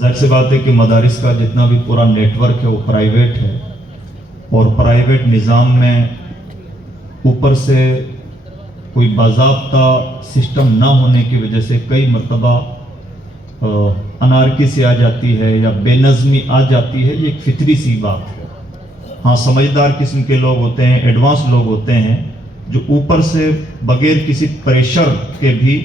ظاہر سی بات ہے کہ مدارس کا جتنا بھی پورا نیٹ ورک ہے وہ پرائیویٹ ہے، اور پرائیویٹ نظام میں اوپر سے کوئی باضابطہ سسٹم نہ ہونے کی وجہ سے کئی مرتبہ انارکی سے آ جاتی ہے یا بے نظمی آ جاتی ہے۔ یہ ایک فطری سی بات ہے۔ ہاں، سمجھدار قسم کے لوگ ہوتے ہیں، ایڈوانس لوگ ہوتے ہیں جو اوپر سے بغیر کسی پریشر کے بھی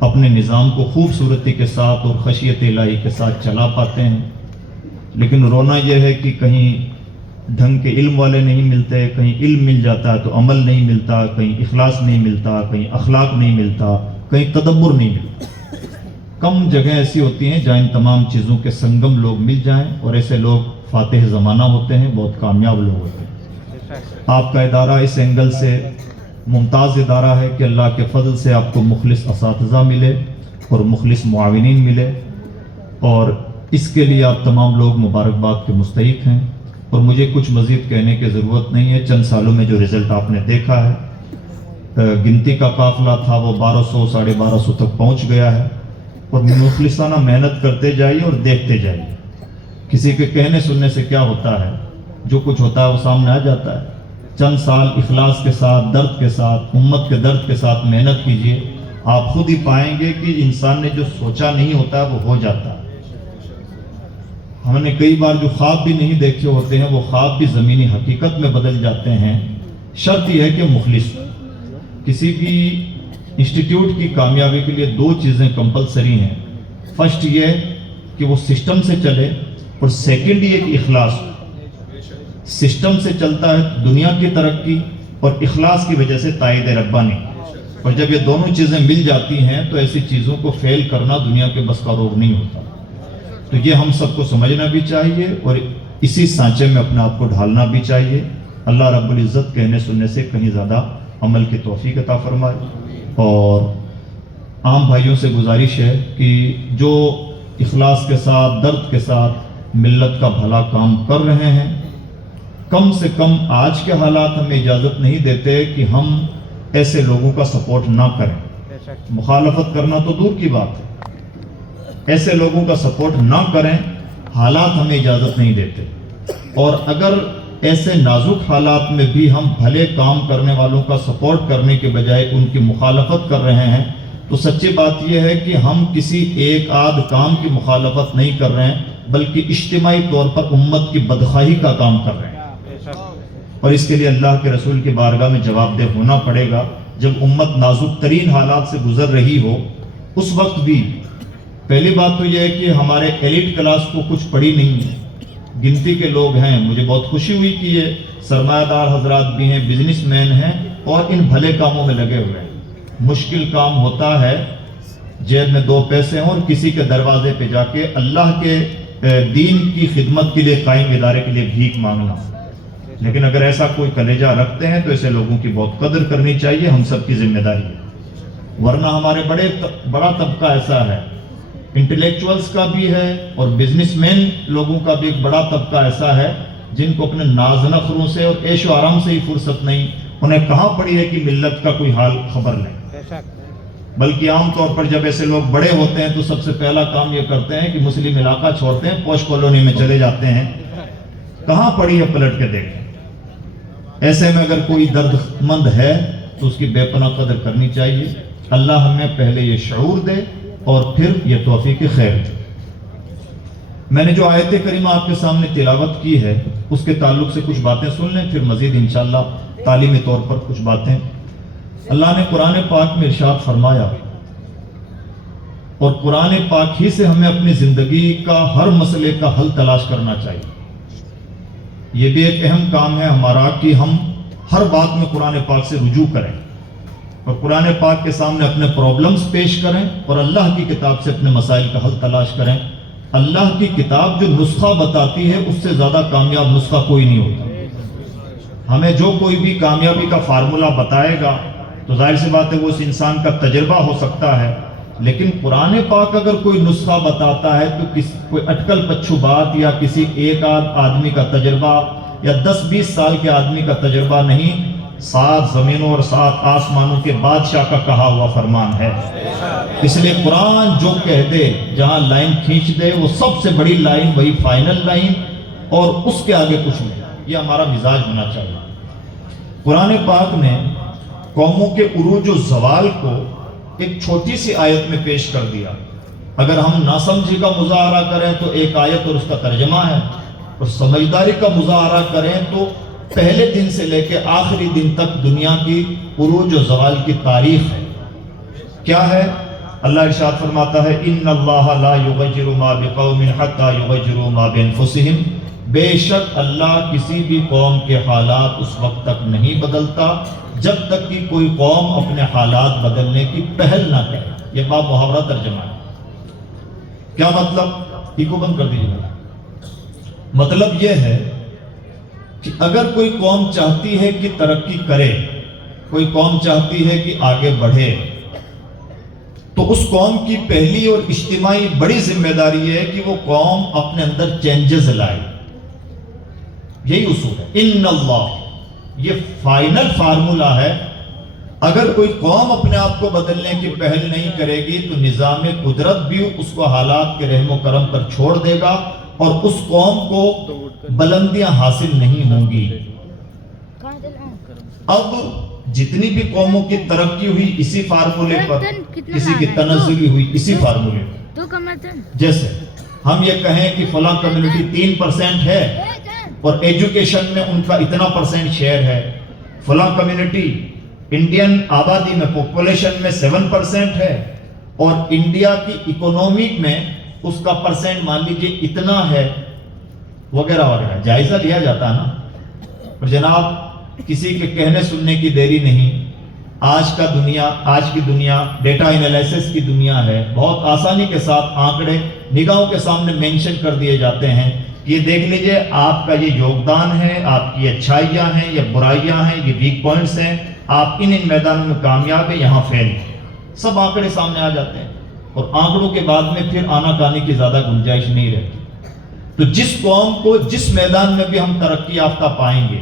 اپنے نظام کو خوبصورتی کے ساتھ اور خشیت الہی کے ساتھ چلا پاتے ہیں۔ لیکن رونا یہ ہے کہ کہیں ڈھنگ کے علم والے نہیں ملتے، کہیں علم مل جاتا ہے تو عمل نہیں ملتا، کہیں اخلاص نہیں ملتا، کہیں اخلاق نہیں ملتا، کہیں تدبر نہیں ملتا۔ کم جگہیں ایسی ہوتی ہیں جہاں ان تمام چیزوں کے سنگم لوگ مل جائیں، اور ایسے لوگ فاتح زمانہ ہوتے ہیں، بہت کامیاب لوگ ہوتے ہیں۔ آپ کا ادارہ اس اینگل سے ممتاز ادارہ ہے کہ اللہ کے فضل سے آپ کو مخلص اساتذہ ملے اور مخلص معاونین ملے، اور اس کے لیے آپ تمام لوگ مبارکباد کے مستحق ہیں۔ اور مجھے کچھ مزید کہنے کی ضرورت نہیں ہے۔ چند سالوں میں جو رزلٹ آپ نے دیکھا ہے، گنتی کا قافلہ تھا وہ 1200 1250 تک پہنچ گیا ہے، اور مخلصانہ محنت کرتے جائیے اور دیکھتے جائیے۔ کسی کے کہنے سننے سے کیا ہوتا ہے؟ جو کچھ ہوتا ہے وہ سامنے آ جاتا ہے۔ چند سال اخلاص کے ساتھ، درد کے ساتھ، امت کے درد کے ساتھ محنت کیجیے، آپ خود ہی پائیں گے کہ انسان نے جو سوچا نہیں ہوتا وہ ہو جاتا ہے۔ ہم نے کئی بار جو خواب بھی نہیں دیکھے ہوتے ہیں وہ خواب بھی زمینی حقیقت میں بدل جاتے ہیں۔ شرط یہ ہے کہ مخلص ہو۔ کسی بھی انسٹیٹیوٹ کی کامیابی کے لیے دو چیزیں کمپلسری ہیں۔ فرسٹ یہ کہ وہ سسٹم سے چلے، اور سیکنڈ یہ کہ اخلاص ہو۔ سسٹم سے چلتا ہے دنیا کی ترقی، اور اخلاص کی وجہ سے تائید ربانی، اور جب یہ دونوں چیزیں مل جاتی ہیں تو ایسی چیزوں کو فیل کرنا دنیا کے بس کا روگ نہیں ہوتا۔ تو یہ ہم سب کو سمجھنا بھی چاہیے، اور اسی سانچے میں اپنے آپ کو ڈھالنا بھی چاہیے۔ اللہ رب العزت کہنے سننے سے کہیں زیادہ عمل کی توفیق عطا فرمائے۔ اور عام بھائیوں سے گزارش ہے کہ جو اخلاص کے ساتھ، درد کے ساتھ ملت کا بھلا کام کر رہے ہیں، کم سے کم آج کے حالات ہمیں اجازت نہیں دیتے کہ ہم ایسے لوگوں کا سپورٹ نہ کریں۔ مخالفت کرنا تو دور کی بات ہے، ایسے لوگوں کا سپورٹ نہ کریں، حالات ہمیں اجازت نہیں دیتے۔ اور اگر ایسے نازک حالات میں بھی ہم بھلے کام کرنے والوں کا سپورٹ کرنے کے بجائے ان کی مخالفت کر رہے ہیں، تو سچی بات یہ ہے کہ ہم کسی ایک آدھ کام کی مخالفت نہیں کر رہے ہیں، بلکہ اجتماعی طور پر امت کی بدخواہی کا کام کر رہے ہیں۔ اور اس کے لیے اللہ کے رسول کی بارگاہ میں جواب دہ ہونا پڑے گا۔ جب امت نازک ترین حالات سے گزر رہی ہو، اس وقت بھی پہلی بات تو یہ ہے کہ ہمارے ایلیٹ کلاس کو کچھ پڑی نہیں ہے، گنتی کے لوگ ہیں۔ مجھے بہت خوشی ہوئی کہ یہ سرمایہ دار حضرات بھی ہیں، بزنس مین ہیں، اور ان بھلے کاموں میں لگے ہوئے ہیں۔ مشکل کام ہوتا ہے جیب میں دو پیسے ہوں اور کسی کے دروازے پہ جا کے اللہ کے دین کی خدمت کے لیے قائم ادارے کے لیے بھیک مانگنا، لیکن اگر ایسا کوئی کلیجہ رکھتے ہیں تو ایسے لوگوں کی بہت قدر کرنی چاہیے، ہم سب کی ذمہ داری ہے۔ ورنہ ہمارے بڑا طبقہ ایسا ہے، انٹلیکچوئلز کا بھی ہے اور بزنس مین لوگوں کا بھی ایک بڑا طبقہ ایسا ہے جن کو اپنے ناز نخروں سے اور عیش و آرام سے ہی فرصت نہیں۔ انہیں کہاں پڑی ہے کہ ملت کا کوئی حال خبر لیں، بلکہ عام طور پر جب ایسے لوگ بڑے ہوتے ہیں تو سب سے پہلا کام یہ کرتے ہیں کہ مسلم علاقہ چھوڑتے ہیں، پوش کالونی میں چلے جاتے ہیں۔ کہاں پڑی ہے پلٹ کے دیکھیں۔ ایسے میں اگر کوئی درد مند ہے تو اس کی بے پناہ قدر کرنی چاہیے۔ اللہ ہمیں پہلے یہ شعور دے اور پھر یہ توفیق خیر دے۔ میں نے جو آیت کریمہ آپ کے سامنے تلاوت کی ہے اس کے تعلق سے کچھ باتیں سن لیں، پھر مزید انشاءاللہ تعلیمی طور پر کچھ باتیں۔ اللہ نے قرآن پاک میں ارشاد فرمایا، اور قرآن پاک ہی سے ہمیں اپنی زندگی کا ہر مسئلے کا حل تلاش کرنا چاہیے۔ یہ بھی ایک اہم کام ہے ہمارا کہ ہم ہر بات میں قرآن پاک سے رجوع کریں اور قرآن پاک کے سامنے اپنے پرابلمز پیش کریں اور اللہ کی کتاب سے اپنے مسائل کا حل تلاش کریں۔ اللہ کی کتاب جو نسخہ بتاتی ہے اس سے زیادہ کامیاب نسخہ کوئی نہیں ہوتا۔ ہمیں جو کوئی بھی کامیابی کا فارمولہ بتائے گا تو ظاہر سی بات ہے وہ اس انسان کا تجربہ ہو سکتا ہے، لیکن قرآن پاک اگر کوئی نسخہ بتاتا ہے تو کوئی اٹکل پچھو بات یا کسی ایک آدمی کا تجربہ یا 10-20 سال کے آدمی کا تجربہ نہیں، 7 زمینوں اور 7 آسمانوں کے بادشاہ کا کہا ہوا فرمان ہے۔ اس لیے قرآن جو کہہ دے، جہاں لائن کھینچ دے، وہ سب سے بڑی لائن وہی فائنل لائن، اور اس کے آگے کچھ نہیں۔ یہ ہمارا مزاج ہونا چاہیے۔ قرآن پاک نے قوموں کے عروج و زوال کو ایک چھوٹی سی آیت میں پیش کر دیا۔ اگر ہم ناسمجھی کا مظاہرہ کریں تو ایک آیت اور اس کا ترجمہ ہے، اور سمجھداری کا مظاہرہ کریں تو پہلے دن سے لے کے آخری دن تک دنیا کی عروج و زوال کی تاریخ ہے۔ کیا ہے؟ اللہ ارشاد فرماتا ہے ان اللہ لا یغیر ما بقوم حتی یغیروا ما بانفسہم، بے شک اللہ کسی بھی قوم کے حالات اس وقت تک نہیں بدلتا جب تک کہ کوئی قوم اپنے حالات بدلنے کی پہل نہ کرے۔ یہ باب محاورہ ترجمہ ہے۔ کیا مطلب؟ ایکو بند کر دیجیے۔ مطلب یہ ہے کہ اگر کوئی قوم چاہتی ہے کہ ترقی کرے، کوئی قوم چاہتی ہے کہ آگے بڑھے، تو اس قوم کی پہلی اور اجتماعی بڑی ذمہ داری ہے کہ وہ قوم اپنے اندر چینجز لائے۔ یہی اصول ہے۔ ان اللہ، یہ فائنل فارمولہ ہے۔ اگر کوئی قوم اپنے آپ کو بدلنے کی پہل نہیں کرے گی تو نظام قدرت بھی اس کو حالات کے رحم و کرم پر چھوڑ دے گا، اور اس قوم کو بلندیاں حاصل نہیں ہوں گی۔ اب جتنی بھی قوموں کی ترقی ہوئی اسی فارمولے پر، کسی کی تنزلی ہوئی اسی فارمولے پر۔ جیسے ہم یہ کہیں کہ فلاں کمیونٹی 3% ہے اور ایجوکیشن میں ان کا اتنا % شیئر ہے، فلاں کمیونٹی انڈین آبادی میں پاپولیشن میں 7% ہے، اور انڈیا کی اکنومی میں اس کا % مان لیجئے اتنا ہے، وغیرہ وغیرہ۔ جائزہ لیا جاتا ہے نا۔ اور جناب کسی کے کہنے سننے کی دیری نہیں۔ آج کی دنیا ڈیٹا انالیسس کی دنیا ہے۔ بہت آسانی کے ساتھ آنکڑے نگاہوں کے سامنے مینشن کر دیے جاتے ہیں۔ یہ دیکھ لیجئے آپ کا یہ یوگدان ہے، آپ کی اچھائیاں ہیں یا برائیاں ہیں، یہ ویک پوائنٹس ہیں، آپ ان میدانوں میں کامیاب ہیں، یہاں فیل ہیں، سب آنکڑے سامنے آ جاتے ہیں، اور آنکڑوں کے بعد میں پھر آنا کانی کی زیادہ گنجائش نہیں رہتی۔ تو جس قوم کو جس میدان میں بھی ہم ترقی یافتہ پائیں گے،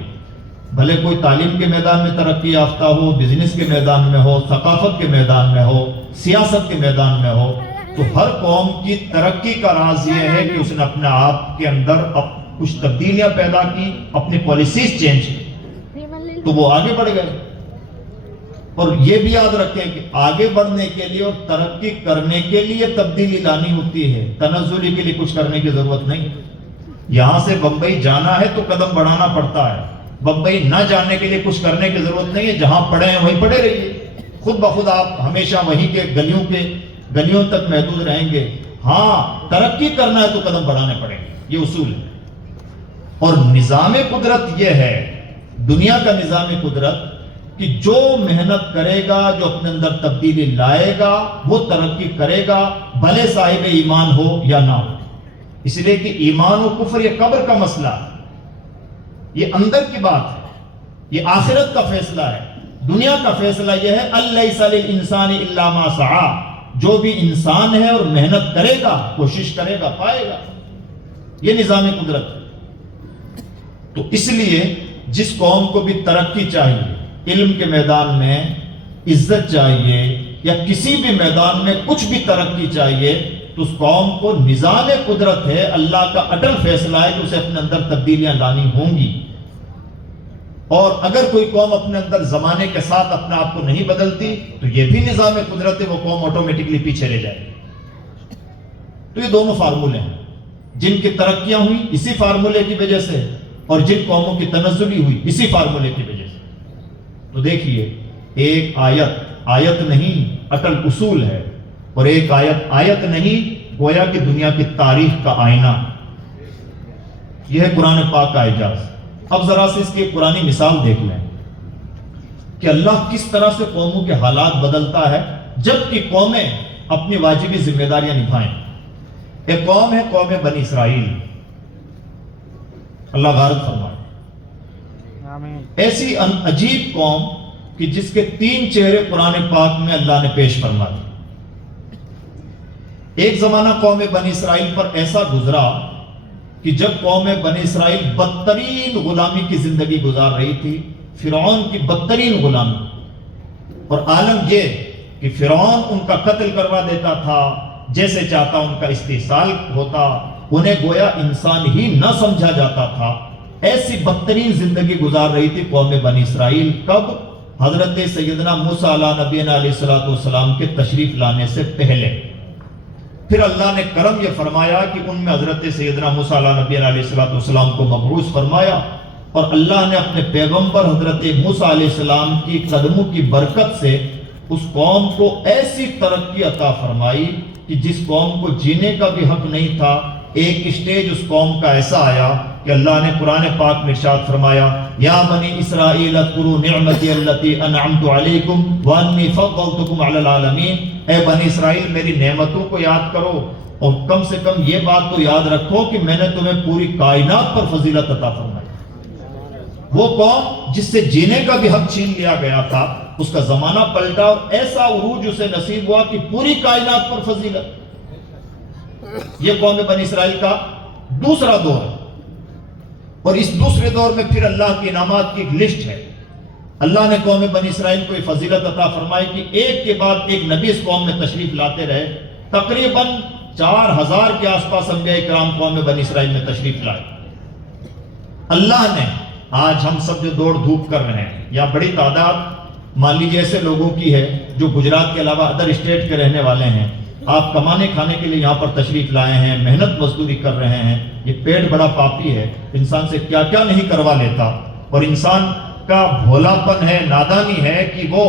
بھلے کوئی تعلیم کے میدان میں ترقی یافتہ ہو، بزنس کے میدان میں ہو، ثقافت کے میدان میں ہو، سیاست کے میدان میں ہو، تو ہر قوم کی ترقی کا راز یہ ہے کہ اس نے اپنے آپ کے اندر کچھ تبدیلیاں پیدا کی، اپنی پالیسیز چینج کی، تو وہ آگے بڑھ گئے۔ اور یہ بھی یاد رکھیں کہ آگے بڑھنے کے لیے اور ترقی کرنے کے لیے تبدیلی لانی ہوتی ہے، تنزلی کے لیے کچھ کرنے کی ضرورت نہیں۔ یہاں سے بمبئی جانا ہے تو قدم بڑھانا پڑتا ہے، بمبئی نہ جانے کے لیے کچھ کرنے کی ضرورت نہیں ہے۔ جہاں پڑے ہیں وہیں پڑے رہیے، خود بخود آپ ہمیشہ وہیں کے گلیوں تک محدود رہیں گے۔ ہاں ترقی کرنا ہے تو قدم بڑھانے پڑیں گے، یہ اصول ہے۔ اور نظام قدرت یہ ہے، دنیا کا نظام قدرت، کہ جو محنت کرے گا، جو اپنے اندر تبدیلی لائے گا، وہ ترقی کرے گا، بھلے صاحب ایمان ہو یا نہ ہو۔ اس لیے کہ ایمان و کفر یہ قبر کا مسئلہ ہے، یہ اندر کی بات ہے، یہ آخرت کا فیصلہ ہے۔ دنیا کا فیصلہ یہ ہے الیس للانسان الا ما سعی، جو بھی انسان ہے اور محنت کرے گا، کوشش کرے گا، پائے گا۔ یہ نظام قدرت ہے۔ تو اس لیے جس قوم کو بھی ترقی چاہیے، علم کے میدان میں عزت چاہیے، یا کسی بھی میدان میں کچھ بھی ترقی چاہیے، تو اس قوم کو نظام قدرت ہے، اللہ کا اٹل فیصلہ ہے کہ اسے اپنے اندر تبدیلیاں لانی ہوں گی۔ اور اگر کوئی قوم اپنے اندر زمانے کے ساتھ اپنے آپ کو نہیں بدلتی تو یہ بھی نظام قدرت ہے، وہ قوم آٹومیٹکلی پیچھے رہ جائے گی۔ تو یہ دونوں فارمولے ہیں، جن کی ترقیاں ہوئی اسی فارمولے کی وجہ سے، اور جن قوموں کی تنزلی ہوئی اسی فارمولے کی وجہ سے۔ تو دیکھیے، ایک آیت نہیں، اٹل اصول ہے، اور ایک آیت نہیں، گویا کہ دنیا کی تاریخ کا آئینہ۔ یہ ہے قرآن پاک کا اعجاز۔ اب ذرا سے اس کی ایک قرآنی مثال دیکھ لیں کہ اللہ کس طرح سے قوموں کے حالات بدلتا ہے جبکہ قومیں اپنی واجبی ذمہ داریاں نبھائیں۔ ایک قوم ہے قوم بنی اسرائیل، اللہ غارت فرمائے۔ ایسی عجیب قوم کہ جس کے 3 چہرے قرآن پاک میں اللہ نے پیش فرما دی۔ ایک زمانہ قوم بنی اسرائیل پر ایسا گزرا کہ جب قوم بنی اسرائیل بدترین غلامی کی زندگی گزار رہی تھی، فرعون کی بدترین غلامی، اور عالم یہ کہ فرعون ان کا قتل کروا دیتا تھا، جیسے چاہتا ان کا استحصال ہوتا، انہیں گویا انسان ہی نہ سمجھا جاتا تھا۔ ایسی بدترین زندگی گزار رہی تھی قوم بنی اسرائیل، کب؟ حضرت سیدنا موسیٰ علیہ نبینا علیہ السلام کے تشریف لانے سے پہلے۔ پھر اللہ نے کرم یہ فرمایا کہ ان میں حضرت سیدنا موسیٰ علیہ نبینا علیہ السلام کو مبعوث فرمایا، اور اللہ نے اپنے پیغمبر حضرت موسیٰ علیہ السلام کی قدموں کی برکت سے اس قوم کو ایسی ترقی عطا فرمائی کہ جس قوم کو جینے کا بھی حق نہیں تھا، ایک اسٹیج اس قوم کا ایسا آیا کہ اللہ نے قرآن پاک میں ارشاد فرمایا، یا بنی اسرائیل اذکروا نعمتی التی انعمت علیکم وانی فضلتکم علی العالمین، اے بنی اسرائیل میری نعمتوں کو یاد کرو، اور کم سے کم یہ بات تو یاد رکھو کہ میں نے تمہیں پوری کائنات پر فضیلت عطا فرمائی۔ وہ قوم جس سے جینے کا بھی حق چھین لیا گیا تھا، اس کا زمانہ پلٹا اور ایسا عروج اسے نصیب ہوا کہ پوری کائنات پر فضیلت۔ یہ قوم بنی اسرائیل کا دوسرا دور ہے، اور اس دوسرے دور میں پھر اللہ کی انعامات کی ایک لسٹ ہے۔ اللہ نے قوم بنی اسرائیل کو یہ فضیلت عطا فرمائی کہ ایک کے بعد ایک نبی اس قوم میں تشریف لاتے رہے، تقریباً 4000 کے آس پاس انبیاء کرام قوم بنی اسرائیل میں تشریف لائے۔ اللہ نے آج ہم سب جو دوڑ دھوپ کر رہے ہیں، یا بڑی تعداد مان لیجیے ایسے لوگوں کی ہے جو گجرات کے علاوہ ادر اسٹیٹ کے رہنے والے ہیں، آپ کمانے کھانے کے لیے یہاں پر تشریف لائے ہیں، محنت مزدوری کر رہے ہیں، یہ پیٹ بڑا پاپی ہے، انسان سے کیا کیا نہیں کروا لیتا، اور انسان کا بھولا پن ہے، نادانی ہے کہ وہ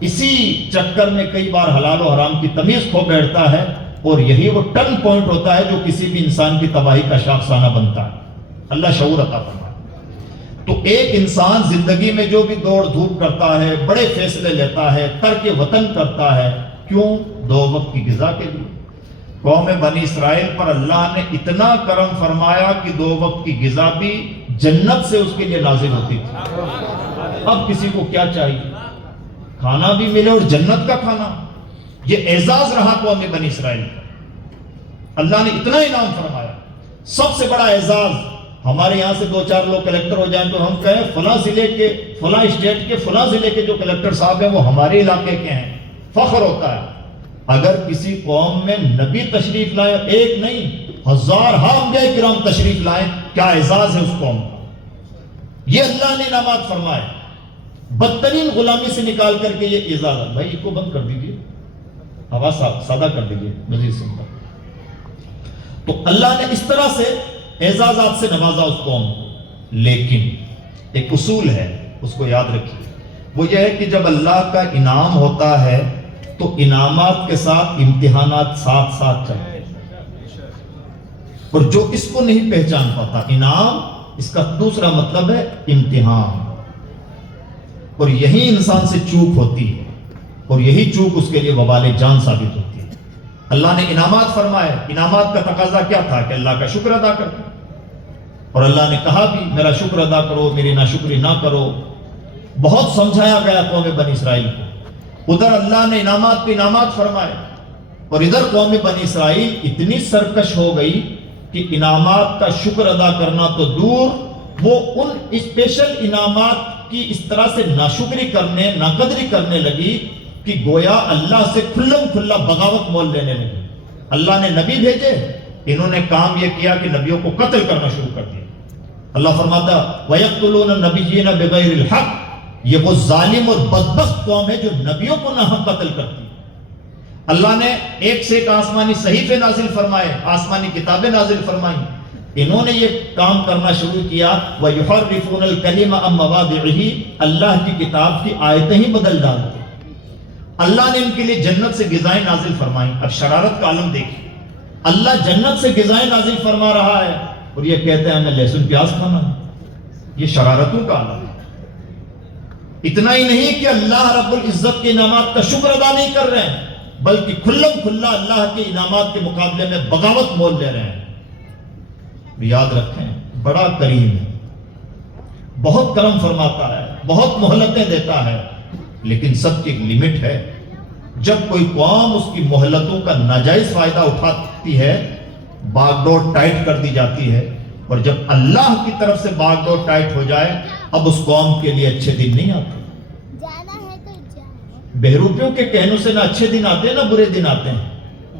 اسی چکر میں کئی بار حلال و حرام کی تمیز کھو بیٹھتا ہے، اور یہی وہ ٹرن پوائنٹ ہوتا ہے جو کسی بھی انسان کی تباہی کا شاخسانہ بنتا ہے۔ اللہ شعور عطا فرمائے۔ تو ایک انسان زندگی میں جو بھی دوڑ دھوپ کرتا ہے، بڑے فیصلے لیتا ہے، ترک وطن کرتا ہے، کیوں؟ 2 وقت کی غذا کے لیے۔ قوم بنی اسرائیل پر اللہ نے اتنا کرم فرمایا کہ 2 وقت کی غذا بھی جنت سے اس کے لیے نازل ہوتی تھی۔ اب کسی کو کیا چاہیے؟ کھانا بھی ملے اور جنت کا کھانا۔ یہ اعزاز رہا قوم بنی اسرائیل کا، اللہ نے اتنا انعام فرمایا۔ سب سے بڑا اعزاز، ہمارے یہاں سے 2-4 لوگ کلیکٹر ہو جائیں تو ہم کہیں فلاں ضلع کے، فلاں اسٹیٹ کے، فلاں ضلع کے جو کلیکٹر صاحب ہیں وہ ہمارے علاقے کے ہیں، فخر ہوتا ہے۔ اگر کسی قوم میں نبی تشریف لائے، ایک نہیں 1000 انبیاء کرام تشریف لائے، کیا اعزاز ہے اس قوم کا۔ یہ اللہ نے انعامات فرمائے، بدترین غلامی سے نکال کر کے یہ اعزاز ہے۔ بھائی اس کو بند کر دیجئے، آواز سادہ کر دیجئے، مزید سنتا۔ تو اللہ نے اس طرح سے اعزازات سے نوازا اس قوم کو، لیکن ایک اصول ہے، اس کو یاد رکھیے، وہ یہ ہے کہ جب اللہ کا انعام ہوتا ہے تو انعامات کے ساتھ امتحانات ساتھ ساتھ چلتے ہیں، اور جو اس کو نہیں پہچان پاتا، انعام اس کا دوسرا مطلب ہے امتحان، اور یہی انسان سے چوک ہوتی ہے، اور یہی چوک اس کے لیے وبال جان ثابت ہوتی ہے۔ اللہ نے انعامات فرمائے، انعامات کا تقاضا کیا تھا کہ اللہ کا شکر ادا کرو، اور اللہ نے کہا بھی میرا شکر ادا کرو، میری ناشکری نہ کرو۔ بہت سمجھایا گیا قوم بنی اسرائیل کو، ادھر اللہ نے انعامات پہ انعامات فرمائے، اور ادھر قوم بنی اسرائیل اتنی سرکش ہو گئی کہ انعامات کا شکر ادا کرنا تو دور، وہ ان اسپیشل انعامات کی اس طرح سے ناشکری کرنے، ناقدری کرنے لگی کہ گویا اللہ سے کھلم کھلا بغاوت مول لینے لگی۔ اللہ نے نبی بھیجے، انہوں نے کام یہ کیا کہ نبیوں کو قتل کرنا شروع کر دیا۔ اللہ فرماتا وَيَقْتُلُونَ النَّبِيِّينَ بِغَيْرِ الْحَقِّ، یہ وہ ظالم اور بدبخت قوم ہے جو نبیوں کو ناحق قتل کرتی ہے۔ اللہ نے ایک سے ایک آسمانی صحیفے نازل فرمائے، آسمانی کتابیں نازل فرمائیں، انہوں نے یہ کام کرنا شروع کیا وَيُحَرِّفُونَ الْكَلِمَ عَن مَّوَاضِعِهِ، اللہ کی کتاب کی آیتیں ہی بدل ڈالتے۔ اللہ نے ان کے لیے جنت سے غذائیں نازل فرمائیں۔ اب شرارت کا عالم دیکھیں، اللہ جنت سے غذائیں نازل فرما رہا ہے اور یہ کہتے ہیں ہمیں لہسن پیاز کھانا ہے۔ یہ شرارتوں کا عالم ہے۔ اتنا ہی نہیں کہ اللہ رب العزت کے انعامات کا شکر ادا نہیں کر رہے ہیں، بلکہ کھلم کھلا اللہ کے انعامات کے مقابلے میں بغاوت مول لے رہے ہیں۔ یاد رکھیں، بڑا کریم ہے، بہت کرم فرماتا ہے، بہت مہلتیں دیتا ہے، لیکن سب کی ایک لمٹ ہے۔ جب کوئی قوم اس کی مہلتوں کا ناجائز فائدہ اٹھاتی ہے، باغ ڈور ٹائٹ کر دی جاتی ہے، اور جب اللہ کی طرف سے باغ ڈور ٹائٹ ہو جائے اب اس قوم کے لیے اچھے دن نہیں آتے. بہروپیوں کے کہنوں سے نہ اچھے دن آتے ہیں نہ برے دن آتے ہیں.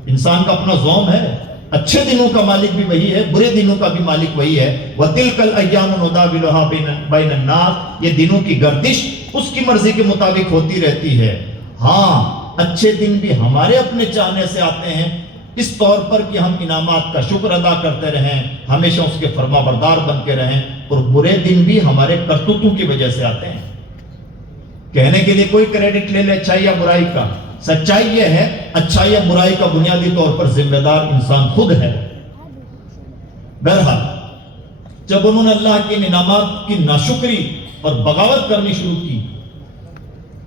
انسان کا اپنا زوم ہے. اچھے دنوں کا مالک بھی وہی ہے, برے دنوں کا بھی مالک وہی ہے. وَتِلْكَ الْأَيَّامُ نُدَاوِلُهَا بَيْنَ النَّاسِ, یہ دنوں کی گردش اس کی مرضی کے مطابق ہوتی رہتی ہے. ہاں اچھے دن بھی ہمارے اپنے چاہنے سے آتے ہیں, اس طور پر کہ ہم انعامات کا شکر ادا کرتے رہیں, ہمیشہ اس کے فرما بردار بن کے رہیں. اور برے دن بھی ہمارے کرتوتوں کی وجہ سے آتے ہیں. کہنے کے لیے کوئی کریڈٹ لے لے اچھائی یا برائی کا, سچائی یہ ہے اچھائی یا برائی کا بنیادی طور پر ذمہ دار انسان خود ہے. بہرحال جب انہوں نے اللہ کے انعامات کی ناشکری اور بغاوت کرنی شروع کی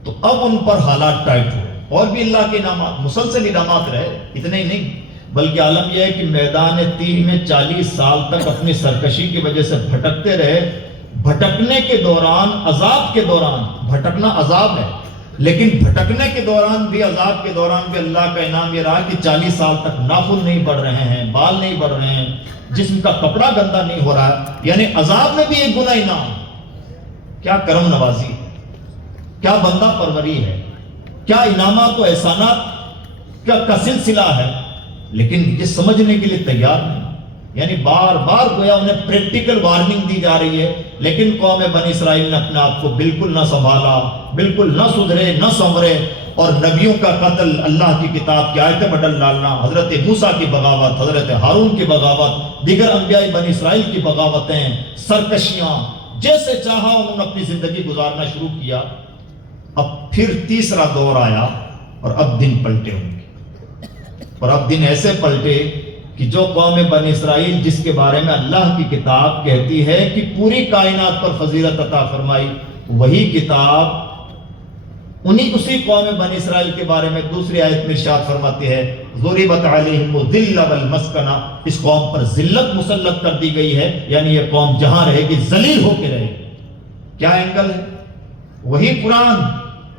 تو اب ان پر حالات ٹائٹ ہوئے. اور بھی اللہ کے انعامات, مسلسل انعامات رہے, اتنے ہی نہیں بلکہ عالم یہ ہے کہ میدان تین میں 40 سال تک اپنی سرکشی کی وجہ سے بھٹکتے رہے. بھٹکنے کے دوران, عذاب کے دوران, بھٹکنا عذاب ہے لیکن بھٹکنے کے دوران بھی, عذاب کے دوران بھی اللہ کا انعام یہ رہا کہ 40 سال تک ناخن نہیں بڑھ رہے ہیں, بال نہیں بڑھ رہے ہیں, جسم کا کپڑا گندا نہیں ہو رہا ہے. یعنی عذاب میں بھی ایک گنا انعام. کیا کرم نوازی, کیا بندہ پروری ہے, کیا انعامات و احسانات کا سلسلہ ہے. لیکن یہ سمجھنے کے لیے تیار نہیں. یعنی بار بار گویا انہیں پریکٹیکل وارننگ دی جا رہی ہے, لیکن قوم بنی اسرائیل نے اپنے آپ کو بالکل نہ سنبھالا, بالکل نہ سدھرے نہ سنورے. اور نبیوں کا قتل, اللہ کی کتاب کی آیتیں بدل ڈالنا, حضرت موسیٰ کی بغاوت, حضرت ہارون کی بغاوت, دیگر انبیاء بنی اسرائیل کی بغاوتیں, سرکشیاں, جیسے چاہا انہوں نے اپنی زندگی گزارنا شروع کیا. اب پھر تیسرا دور آیا اور اب دن پلٹے ہوں گے. اور اب دن ایسے پلٹے کہ جو قوم بنی اسرائیل جس کے بارے میں اللہ کی کتاب کہتی ہے کہ پوری کائنات پر فضیلت عطا فرمائی, وہی کتاب اسی قوم بنی اسرائیل کے بارے میں دوسری آیت میں ارشاد فرماتی ہے ضُرِبَتْ عَلَيْهِمُ الذِّلَّةُ وَالْمَسْكَنَةُ, اس قوم پر ذلت مسلط کر دی گئی ہے. یعنی یہ قوم جہاں رہے گی ذلیل ہو کے رہے گی. کیا اینگل ہے؟ وہی قرآن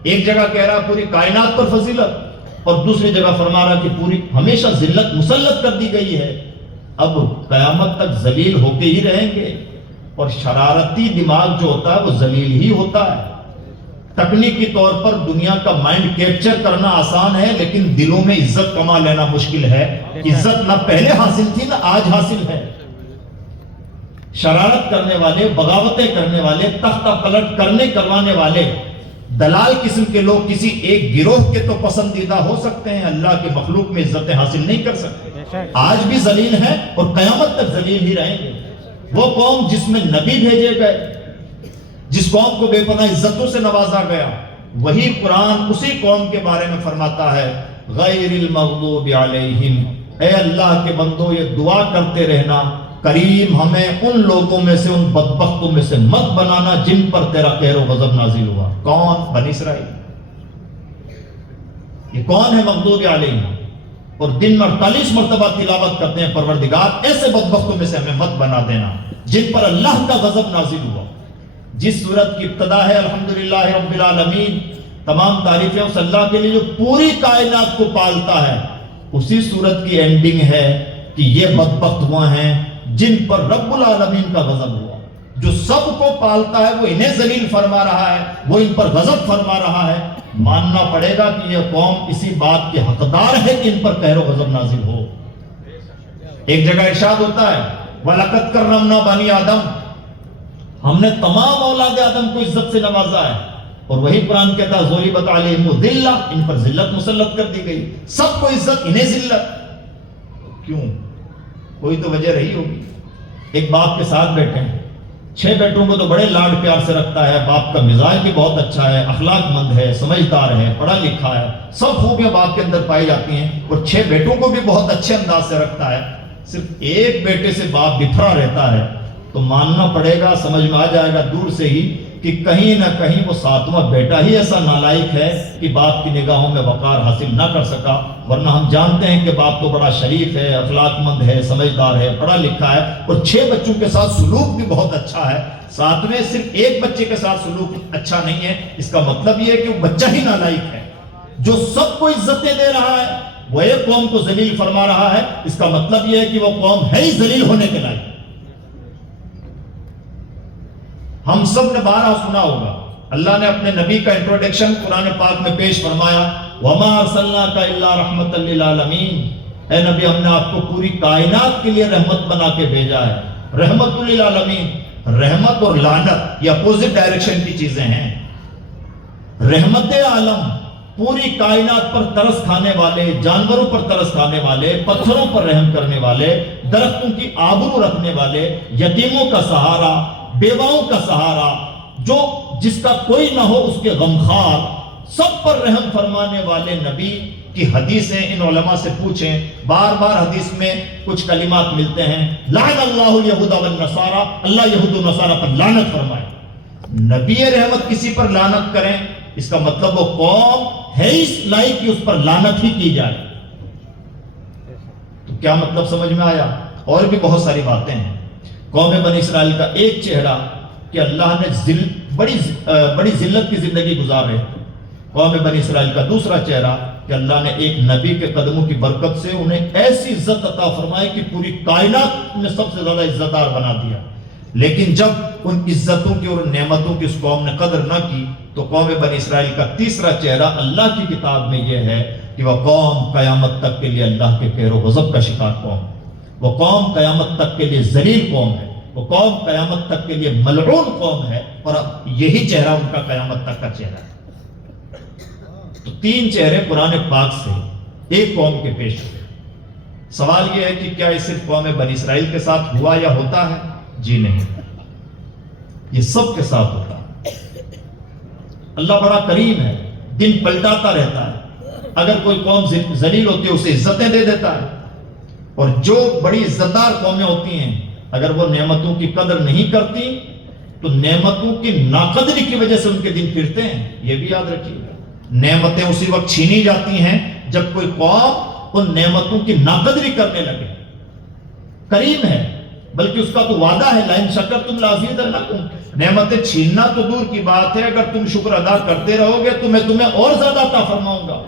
ایک جگہ کہہ رہا پوری کائنات پر فضیلت, اور دوسری جگہ فرما رہا کہ پوری ہمیشہ ذلت مسلط کر دی گئی ہے. اب قیامت تک ذلیل ہو کے ہی رہیں گے. اور شرارتی دماغ جو ہوتا ہے وہ ذلیل ہی ہوتا ہے. تکنیکی طور پر دنیا کا مائنڈ کیپچر کرنا آسان ہے, لیکن دلوں میں عزت کما لینا مشکل ہے. عزت نہ پہلے حاصل تھی نہ آج حاصل ہے. شرارت کرنے والے, بغاوتیں کرنے والے, تختہ پلٹ کروانے والے دلال قسم کے لوگ کسی ایک گروہ کے تو پسندیدہ ہو سکتے ہیں, اللہ کے مخلوق میں عزتیں حاصل نہیں کر سکتے. آج بھی ذلیل ہیں اور قیامت تک ذلیل ہی رہیں گے. وہ قوم جس میں نبی بھیجے گئے, جس قوم کو بے پناہ عزتوں سے نوازا گیا, وہی قرآن اسی قوم کے بارے میں فرماتا ہے غیر المغضوب علیہم, اے اللہ کے بندو یہ دعا کرتے رہنا کریم ہمیں ان لوگوں میں سے, ان بدبختوں میں سے مت بنانا جن پر تیرا قہر و غضب نازل ہوا. کون؟ بنی اسرائیل. یہ کون ہے مغضوب علیہم؟ اور دن میں 48 مرتبہ تلاوت کرتے ہیں پروردگار ایسے بدبختوں میں سے ہمیں مت بنا دینا جن پر اللہ کا غضب نازل ہوا. جس سورت کی ابتدا ہے الحمدللہ رب العالمین, تمام تعریفیں اس اللہ کے لیے جو پوری کائنات کو پالتا ہے, اسی سورت کی اینڈنگ ہے کہ یہ بدبخت وہ ہیں جن پر رب العالمین کا غضب ہوا. جو سب کو پالتا ہے وہ انہیں ذلیل فرما رہا ہے, وہ ان پر غضب فرما رہا ہے. ماننا پڑے گا کہ یہ قوم اسی بات کے حقدار ہے کہ ان پر قہر و غضب نازل ہو. ایک جگہ ارشاد ہوتا ہے وَلَقَدْ كَرَّمْنَا بَنِي آدَمَ, ہم نے تمام اولاد آدم کو عزت سے نوازا ہے. اور وہی قرآن کہتا ہے ضُرِبَتْ عَلَيْهِمُ الذِّلَّةُ, ان پر ذلت مسلط کر دی گئی. سب کو عزت, انہیں ذلت. کیوں؟ کوئی تو وجہ رہی ہوگی. ایک باپ کے ساتھ بیٹھے ہیں, 6 بیٹوں کو تو بڑے لاڈ پیار سے رکھتا ہے, باپ کا مزاج بھی بہت اچھا ہے, اخلاق مند ہے, سمجھدار ہے, پڑھا لکھا ہے, سب خوبیاں باپ کے اندر پائی جاتی ہیں, اور 6 بیٹوں کو بھی بہت اچھے انداز سے رکھتا ہے. صرف ایک بیٹے سے باپ بفرا رہتا ہے تو ماننا پڑے گا, سمجھ میں آ جائے گا دور سے ہی کہ کہیں نہ کہیں وہ 7واں بیٹا ہی ایسا نالائق ہے کہ باپ کی نگاہوں میں وقار حاصل نہ کر سکا. ورنہ ہم جانتے ہیں کہ باپ تو بڑا شریف ہے, اخلاق مند ہے, سمجھدار ہے, پڑھا لکھا ہے, اور 6 بچوں کے ساتھ سلوک بھی بہت اچھا ہے. 7ویں صرف ایک بچے کے ساتھ سلوک اچھا نہیں ہے. اس کا مطلب یہ ہے کہ وہ بچہ ہی نالائق ہے. جو سب کو عزتیں دے رہا ہے وہ ایک قوم کو ذلیل فرما رہا ہے. اس کا مطلب یہ ہے کہ وہ قوم ہے ہی ذلیل ہونے کے لائق. ہم سب نے بارہ سنا ہوگا، اللہ نے اپنے نبی کا انٹروڈکشن قرآن پاک میں پیش فرمایا، وَمَا أَرْسَلْنَاكَ إِلَّا رَحْمَةً لِّلْعَالَمِينَ، اے نبی ہم نے آپ کو پوری کائنات کے لیے رحمت بنا کے بھیجا ہے۔ رحمت للعالمین، رحمت اور لعنت یہ اپوزٹ ڈائریکشن کی چیزیں ہیں۔ رحمت عالم پوری کائنات پر ترس کھانے والے، جانوروں پر ترس کھانے والے، پتھروں پر رحم کرنے والے، درختوں کی آبرو رکھنے والے، یتیموں کا سہارا، بیواؤں کا سہارا، جو جس کا کوئی نہ ہو اس کے غمخوار، سب پر رحم فرمانے والے نبی کی حدیثیں ان علماء سے پوچھیں، بار بار حدیث میں کچھ کلمات ملتے ہیں، لعن اللہ الیہود والنصارى، اللہ یہود و نصارہ پر لعنت فرمائے۔ نبی رحمت کسی پر لعنت کریں اس کا مطلب وہ قوم ہے اس لائق کہ اس پر لعنت ہی کی جائے۔ تو کیا مطلب سمجھ میں آیا؟ اور بھی بہت ساری باتیں ہیں۔ قوم بنی اسرائیل کا ایک چہرہ کہ اللہ نے بڑی ذلت کی زندگی گزارے، قوم بنی اسرائیل کا دوسرا چہرہ کہ اللہ نے ایک نبی کے قدموں کی برکت سے انہیں ایسی عزت عطا فرمائی کہ پوری کائنات میں سب سے زیادہ عزت دار بنا دیا۔ لیکن جب ان عزتوں کی اور نعمتوں کی اس قوم نے قدر نہ کی تو قوم بنی اسرائیل کا تیسرا چہرہ اللہ کی کتاب میں یہ ہے کہ وہ قوم قیامت تک کے لیے اللہ کے قہر و غضب کا شکار قوم ہے، وہ قوم قیامت تک کے لیے ذلیل قوم ہے، وہ قوم قیامت تک کے لیے ملعون قوم ہے، اور یہی چہرہ ان کا قیامت تک کا چہرہ ہے۔ تو تین چہرے قرآن پاک سے ایک قوم کے پیش ہوئے۔ سوال یہ ہے کہ کیا یہ صرف قوم بنی اسرائیل کے ساتھ ہوا یا ہوتا ہے؟ جی نہیں، یہ سب کے ساتھ ہوتا ہے۔ اللہ بڑا کریم ہے، دن پلٹاتا رہتا ہے۔ اگر کوئی قوم ذلیل ہوتی ہے اسے عزتیں دے دیتا ہے، اور جو بڑی عزتدار قومیں ہوتی ہیں اگر وہ نعمتوں کی قدر نہیں کرتی تو نعمتوں کی ناقدری کی وجہ سے ان کے دن پھرتے ہیں۔ یہ بھی یاد رکھیے گا، نعمتیں اسی وقت چھینی جاتی ہیں جب کوئی قوم ان نعمتوں کی ناقدری کرنے لگے۔ کریم ہے، بلکہ اس کا تو وعدہ ہے، لئن شکرتم لازیدنکم، نعمتیں چھیننا تو دور کی بات ہے، اگر تم شکر ادا کرتے رہو گے تو میں تمہیں اور زیادہ عطا فرماؤں گا۔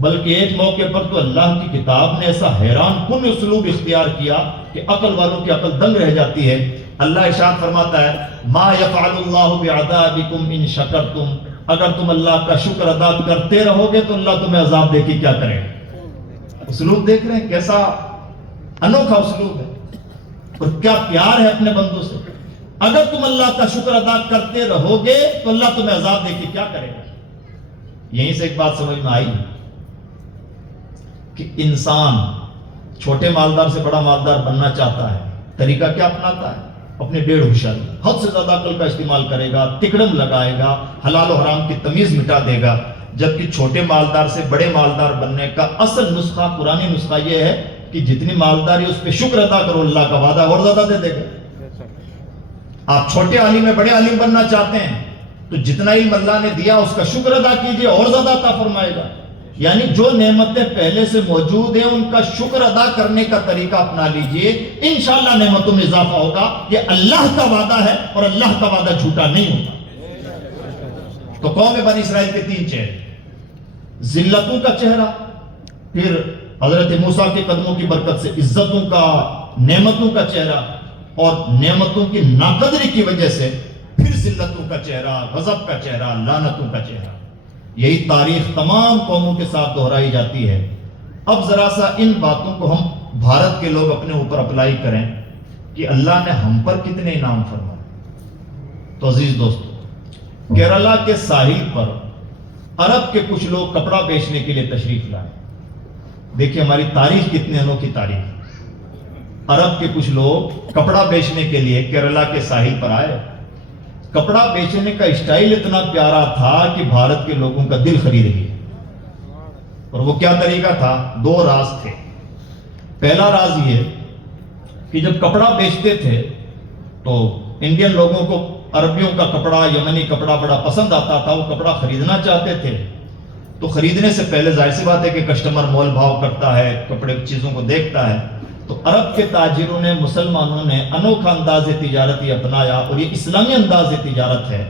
بلکہ ایک موقع پر تو اللہ کی کتاب نے ایسا حیران کن اسلوب اختیار کیا کہ عقل والوں کی عقل دنگ رہ جاتی ہے۔ اللہ ارشاد فرماتا ہے، ما یفعل اللہ بعذابکم ان شکرتم، اگر تم اللہ کا شکر ادا کرتے رہو گے تو اللہ تمہیں عذاب دے کے کیا کرے گا۔ اسلوب دیکھ رہے ہیں کیسا انوکھا اسلوب ہے، اور کیا پیار ہے اپنے بندوں سے۔ اگر تم اللہ کا شکر ادا کرتے رہو گے تو اللہ تمہیں عذاب دے کے کیا کرے گا۔ یہیں سے ایک بات سمجھ میں آئی کہ انسان چھوٹے مالدار سے بڑا مالدار بننا چاہتا ہے، طریقہ کیا اپناتا ہے؟ اپنے ڈیڑھ ہوشیاری، حد سے زیادہ عقل کا استعمال کرے گا، تکڑم لگائے گا، حلال و حرام کی تمیز مٹا دے گا۔ جبکہ چھوٹے مالدار سے بڑے مالدار بننے کا اصل نسخہ، پرانی نسخہ یہ ہے کہ جتنی مالداری اس پہ شکر ادا کرو، اللہ کا وعدہ اور زیادہ دے دے گا۔ آپ چھوٹے عالم میں بڑے عالم بننا چاہتے ہیں تو جتنا علم اللہ نے دیا اس کا شکر ادا کیجئے، اور زیادہ عطا فرمائے گا۔ یعنی جو نعمتیں پہلے سے موجود ہیں ان کا شکر ادا کرنے کا طریقہ اپنا لیجئے، انشاءاللہ نعمتوں میں اضافہ ہوگا۔ یہ اللہ کا وعدہ ہے اور اللہ کا وعدہ جھوٹا نہیں ہوگا۔ تو قوم بنی اسرائیل کے تین چہرے، ذلتوں کا چہرہ، پھر حضرت موسیٰ کے قدموں کی برکت سے عزتوں کا، نعمتوں کا چہرہ، اور نعمتوں کی ناقدری کی وجہ سے پھر ذلتوں کا چہرہ، غضب کا چہرہ، لعنتوں کا چہرہ۔ یہی تاریخ تمام قوموں کے ساتھ دہرائی جاتی ہے۔ اب ذرا سا ان باتوں کو ہم بھارت کے لوگ اپنے اوپر اپلائی کریں کہ اللہ نے ہم پر کتنے انعام فرمائے۔ تو عزیز دوستو، کیرلا کے ساحل پر عرب کے کچھ لوگ کپڑا بیچنے کے لیے تشریف لائے۔ دیکھیں ہماری تاریخ کتنے انوکھی تاریخ۔ عرب کے کچھ لوگ کپڑا بیچنے کے لیے کیرلا کے ساحل پر آئے۔ کپڑا بیچنے کا اسٹائل اتنا پیارا تھا کہ بھارت کے لوگوں کا دل خرید گیا۔ اور وہ کیا طریقہ تھا؟ دو راز تھے۔ پہلا راز یہ کہ جب کپڑا بیچتے تھے تو انڈین لوگوں کو عربیوں کا کپڑا، یمنی کپڑا بڑا پسند آتا تھا، وہ کپڑا خریدنا چاہتے تھے۔ تو خریدنے سے پہلے ظاہر سی بات ہے کہ کسٹمر مول بھاؤ کرتا ہے، کپڑے چیزوں کو دیکھتا ہے۔ تو عرب کے تاجروں نے، مسلمانوں نے انوکھا انداز تجارتی اپنایا، اور یہ اسلامی انداز تجارت ہے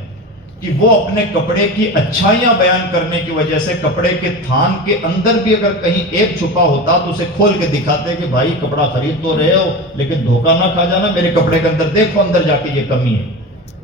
کہ وہ اپنے کپڑے کی اچھائیاں بیان کرنے کی وجہ سے کپڑے کے تھان کے اندر بھی اگر کہیں ایک چھپا ہوتا تو اسے کھول کے دکھاتے کہ بھائی کپڑا خرید تو رہے ہو لیکن دھوکہ نہ کھا جانا، میرے کپڑے کے اندر دیکھو، اندر جا کے یہ کمی ہے۔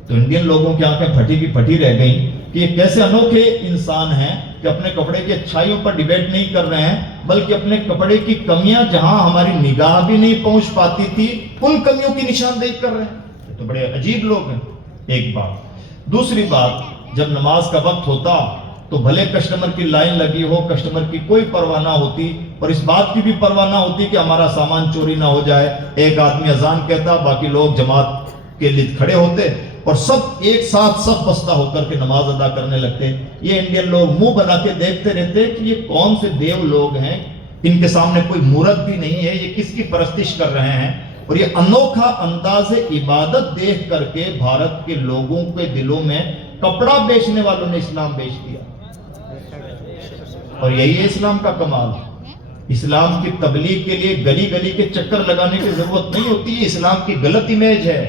تو انڈین لوگوں کی آنکھیں پھٹی کی پھٹی رہ گئیں کہ یہ کیسے انوکھے انسان ہیں کہ اپنے کپڑے کی اچھائیوں پر ڈیبیٹ نہیں کر رہے ہیں، بلکہ اپنے کپڑے کی کمیاں جہاں ہماری نگاہ بھی نہیں پہنچ پاتی تھی ان کمیوں کی نشاندہی کر رہے ہیں۔ یہ تو بڑے عجیب لوگ ہیں، ایک بات۔ دوسری بات، جب نماز کا وقت ہوتا تو بھلے کسٹمر کی لائن لگی ہو، کسٹمر کی کوئی پرواہ نہ ہوتی، اور اس بات کی بھی پرواہ نہ ہوتی کہ ہمارا سامان چوری نہ ہو جائے۔ ایک آدمی اذان کہتا، باقی لوگ جماعت کے لیے کھڑے ہوتے اور سب ایک ساتھ سب بستہ ہو کر کے نماز ادا کرنے لگتے۔ یہ انڈین لوگ منہ بنا کے دیکھتے رہتے کہ یہ کون سے دیو لوگ ہیں، ان کے سامنے کوئی مورت بھی نہیں ہے، یہ کس کی پرستش کر رہے ہیں۔ اور یہ انوکھا انداز عبادت دیکھ کر کے بھارت کے لوگوں کے دلوں میں کپڑا بیچنے والوں نے اسلام بیچ دیا۔ اور یہی ہے اسلام کا کمال۔ اسلام کی تبلیغ کے لیے گلی گلی کے چکر لگانے کی ضرورت نہیں ہوتی، یہ اسلام کی غلط امیج ہے۔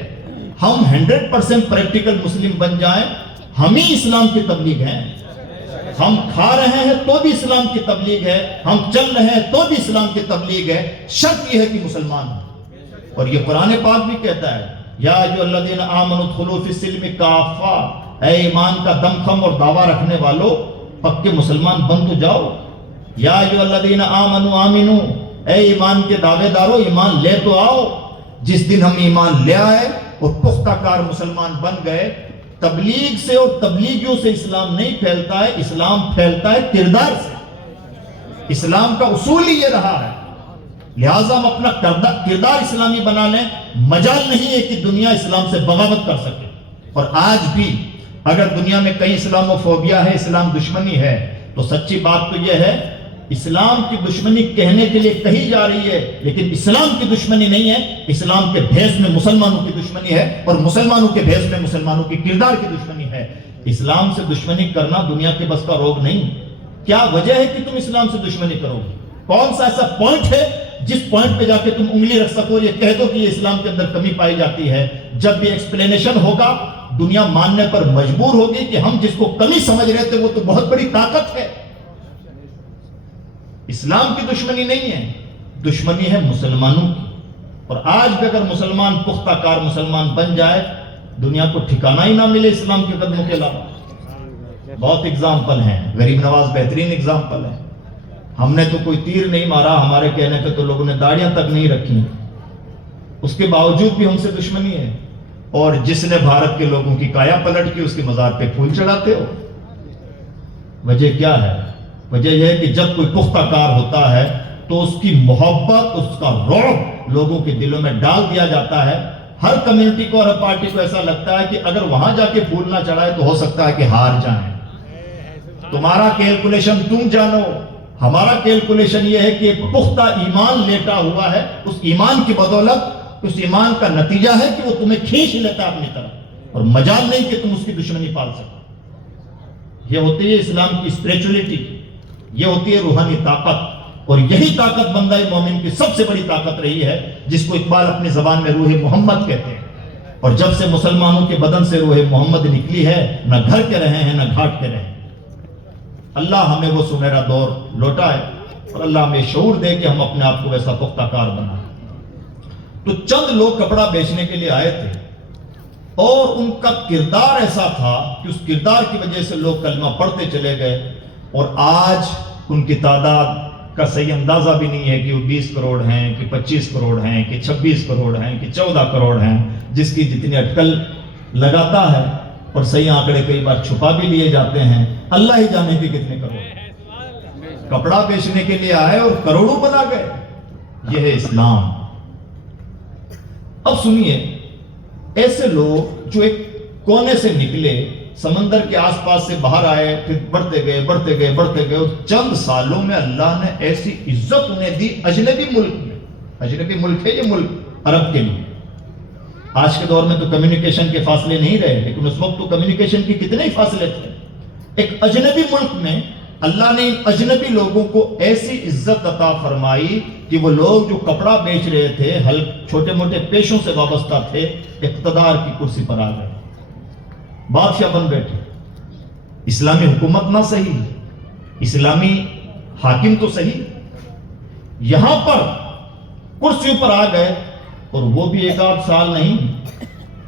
ہم 100% پریکٹیکل مسلم بن جائیں، ہم ہی اسلام کی تبلیغ ہیں۔ ہم کھا رہے ہیں تو بھی اسلام کی تبلیغ ہے، ہم چل رہے ہیں تو بھی اسلام کی تبلیغ ہے، شرط یہ ہے کہ مسلمان ہیں۔ اور یہ قرآن پاک بھی کہتا ہے، یا ایھا الذین آمنوا ادخلوا فی السلم کافہ، اے ایمان کا دم خم اور دعویٰ رکھنے والو، پکے مسلمان بن تو جاؤ۔ یا ایھا الذین آمنوا آمنو، اے ایمان کے دعوے دارو ایمان لے تو آؤ۔ جس دن ہم ایمان لے آئے اور پختہ کار مسلمان بن گئے، تبلیغ سے اور تبلیغیوں سے اسلام نہیں پھیلتا ہے، اسلام پھیلتا ہے کردار سے۔ اسلام کا اصول ہی یہ رہا ہے، لہٰذا ہم اپنا کردار اسلامی بنا لیں، مجال نہیں ہے کہ دنیا اسلام سے بغاوت کر سکے۔ اور آج بھی اگر دنیا میں کئی اسلاموفوبیا ہے، اسلام دشمنی ہے، تو سچی بات تو یہ ہے اسلام کی دشمنی کہنے کے لیے کہی جا رہی ہے، لیکن اسلام کی دشمنی نہیں ہے، اسلام کے بھیس میں مسلمانوں کی دشمنی ہے، اور مسلمانوں کے بھیس میں مسلمانوں کی کردار کی دشمنی ہے۔ اسلام سے دشمنی کرنا دنیا کے بس کا روگ نہیں۔ کیا وجہ ہے کہ تم اسلام سے دشمنی کرو گے؟ کون سا ایسا پوائنٹ ہے جس پوائنٹ پہ جا کے تم انگلی رکھ سکو، یہ کہہ دو کہ یہ اسلام کے اندر کمی پائی جاتی ہے؟ جب بھی ایکسپلینیشن ہوگا، دنیا ماننے پر مجبور ہوگی کہ ہم جس کو کمی سمجھ رہے تھے وہ تو بہت بڑی طاقت ہے۔ اسلام کی دشمنی نہیں ہے، دشمنی ہے مسلمانوں کی۔ اور آج بھی اگر مسلمان پختہ کار مسلمان بن جائے، دنیا کو ٹھکانہ ہی نہ ملے اسلام کے قدموں کے علاوہ۔ بہت اگزامپل ہیں، غریب نواز بہترین اگزامپل ہے۔ ہم نے تو کوئی تیر نہیں مارا، ہمارے کہنے پہ تو لوگوں نے داڑیاں تک نہیں رکھی، اس کے باوجود بھی ہم سے دشمنی ہے۔ اور جس نے بھارت کے لوگوں کی کایا پلٹ کی، اس کے مزار پہ پھول چڑھاتے ہو۔ وجہ کیا ہے؟ وجہ یہ ہے کہ جب کوئی پختہ کار ہوتا ہے تو اس کی محبت، اس کا رعب لوگوں کے دلوں میں ڈال دیا جاتا ہے۔ ہر کمیونٹی کو اور ہر پارٹی کو ایسا لگتا ہے کہ اگر وہاں جا کے پھول نہ چڑھائے تو ہو سکتا ہے کہ ہار جائیں۔ تمہارا کیلکولیشن تم جانو، ہمارا کیلکولیشن یہ ہے کہ ایک پختہ ایمان لیٹا ہوا ہے، اس ایمان کی بدولت، اس ایمان کا نتیجہ ہے کہ وہ تمہیں کھینچ لیتا ہے اپنی طرف، اور مجال نہیں کہ تم اس کی دشمنی پال سکو۔ یہ ہوتی ہے اسلام کی اسپریچولیٹی، یہ ہوتی ہے روحانی طاقت، اور یہی طاقت بندہ مومن کی سب سے بڑی طاقت رہی ہے، جس کو اقبال اپنی زبان میں روح محمد کہتے ہیں۔ اور جب سے مسلمانوں کے بدن سے روح محمد نکلی ہے، نہ گھر کے رہے ہیں نہ گھاٹ کے رہے ہیں۔ اللہ ہمیں وہ سنہرا دور لوٹائے، اور اللہ ہمیں شعور دے کہ ہم اپنے آپ کو ویسا پختہ کار بنائیں۔ تو چند لوگ کپڑا بیچنے کے لیے آئے تھے، اور ان کا کردار ایسا تھا کہ اس کردار کی وجہ سے لوگ کلمہ پڑھتے چلے گئے، اور آج ان کی تعداد کا صحیح اندازہ بھی نہیں ہے کہ وہ 20 کروڑ ہیں کہ 25 کروڑ ہیں کہ 26 کروڑ ہیں کہ 14 کروڑ ہیں، جس کی جتنی اٹکل لگاتا ہے، اور صحیح آنکڑے کئی بار چھپا بھی لیے جاتے ہیں، اللہ ہی جانے کہ کتنے کروڑ کپڑا بیچنے کے لیے آئے اور کروڑوں بنا گئے۔ یہ ہے اسلام۔ اب سنیے، ایسے لوگ جو ایک کونے سے نکلے، سمندر کے آس پاس سے باہر آئے، پھر بڑھتے گئے، اور چند سالوں میں اللہ نے ایسی عزت انہیں دی اجنبی ملک میں۔ اجنبی ملک ہے یہ ملک عرب کے لیے۔ آج کے دور میں تو کمیونیکیشن کے فاصلے نہیں رہے، لیکن اس وقت تو کمیونیکیشن کے کتنے ہی فاصلے تھے۔ ایک اجنبی ملک میں اللہ نے اجنبی لوگوں کو ایسی عزت عطا فرمائی کہ وہ لوگ جو کپڑا بیچ رہے تھے، چھوٹے موٹے پیشوں سے وابستہ تھے، اقتدار کی کرسی پر آ گئے، بادشاہ بن بیٹھے۔ اسلامی حکومت نہ صحیح، اسلامی حاکم تو صحیح، یہاں پر کرسیوں پر آ گئے، اور وہ بھی ایک آدھ سال نہیں،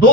2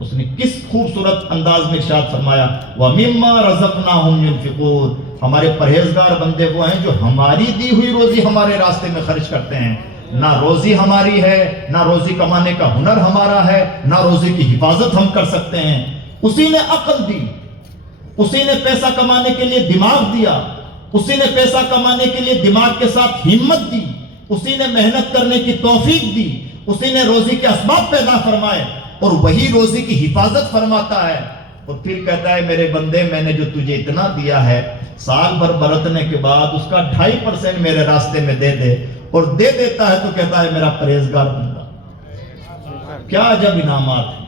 اس نے کس خوبصورت انداز میں ارشاد فرمایا وَمِمَّا رَزَقْنَاهُمْ يُنْفِقُونَ، ہمارے پرہیزگار بندے وہ ہیں جو ہماری دی ہوئی روزی ہمارے راستے میں خرچ کرتے ہیں. نہ روزی ہماری ہے، نہ روزی کمانے کا ہنر ہمارا ہے، نہ روزی کی حفاظت ہم کر سکتے ہیں. اسی نے عقل دی، اسی نے پیسہ کمانے کے لیے دماغ دیا، اسی نے پیسہ کمانے کے لیے دماغ کے ساتھ ہمت دی، اسی نے محنت کرنے کی توفیق دی، اسی نے روزی کے اسباب پیدا فرمائے اور وہی روزی کی حفاظت فرماتا ہے. اور پھر کہتا ہے میرے بندے میں نے جو تجھے اتنا دیا ہے سال بھر برتنے کے بعد اس کا 2.5% میرے راستے میں دے دے، اور دے دیتا ہے تو کہتا ہے میرا پرہیزگار بندہ. کیا عجب انعامات ہیں.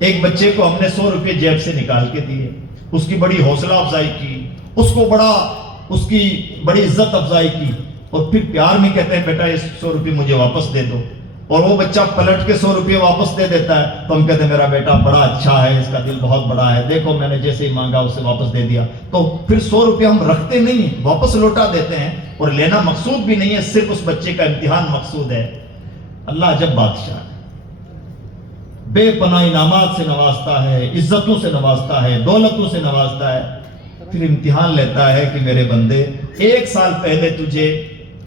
ایک بچے کو ہم نے 100 روپے جیب سے نکال کے دیے، اس کی بڑی حوصلہ افزائی کی، اس کی بڑی عزت افزائی کی، اور پھر پیار میں کہتے ہیں بیٹا یہ 100 روپے مجھے واپس دے دو، اور وہ بچہ پلٹ کے 100 روپے واپس دے دیتا ہے تو ہم کہتے ہیں میرا بیٹا بڑا اچھا ہے، اس کا دل بہت بڑا ہے، دیکھو میں نے جیسے ہی مانگا اسے واپس دے دیا. تو پھر 100 روپے ہم رکھتے نہیں، واپس لوٹا دیتے ہیں، اور لینا مقصود بھی نہیں ہے، صرف اس بچے کا امتحان مقصود ہے. اللہ جب بادشاہ ہے، بے پناہ انعامات سے نوازتا ہے، عزتوں سے نوازتا ہے، دولتوں سے نوازتا ہے، پھر امتحان لیتا ہے کہ میرے بندے 1 سال پہلے تجھے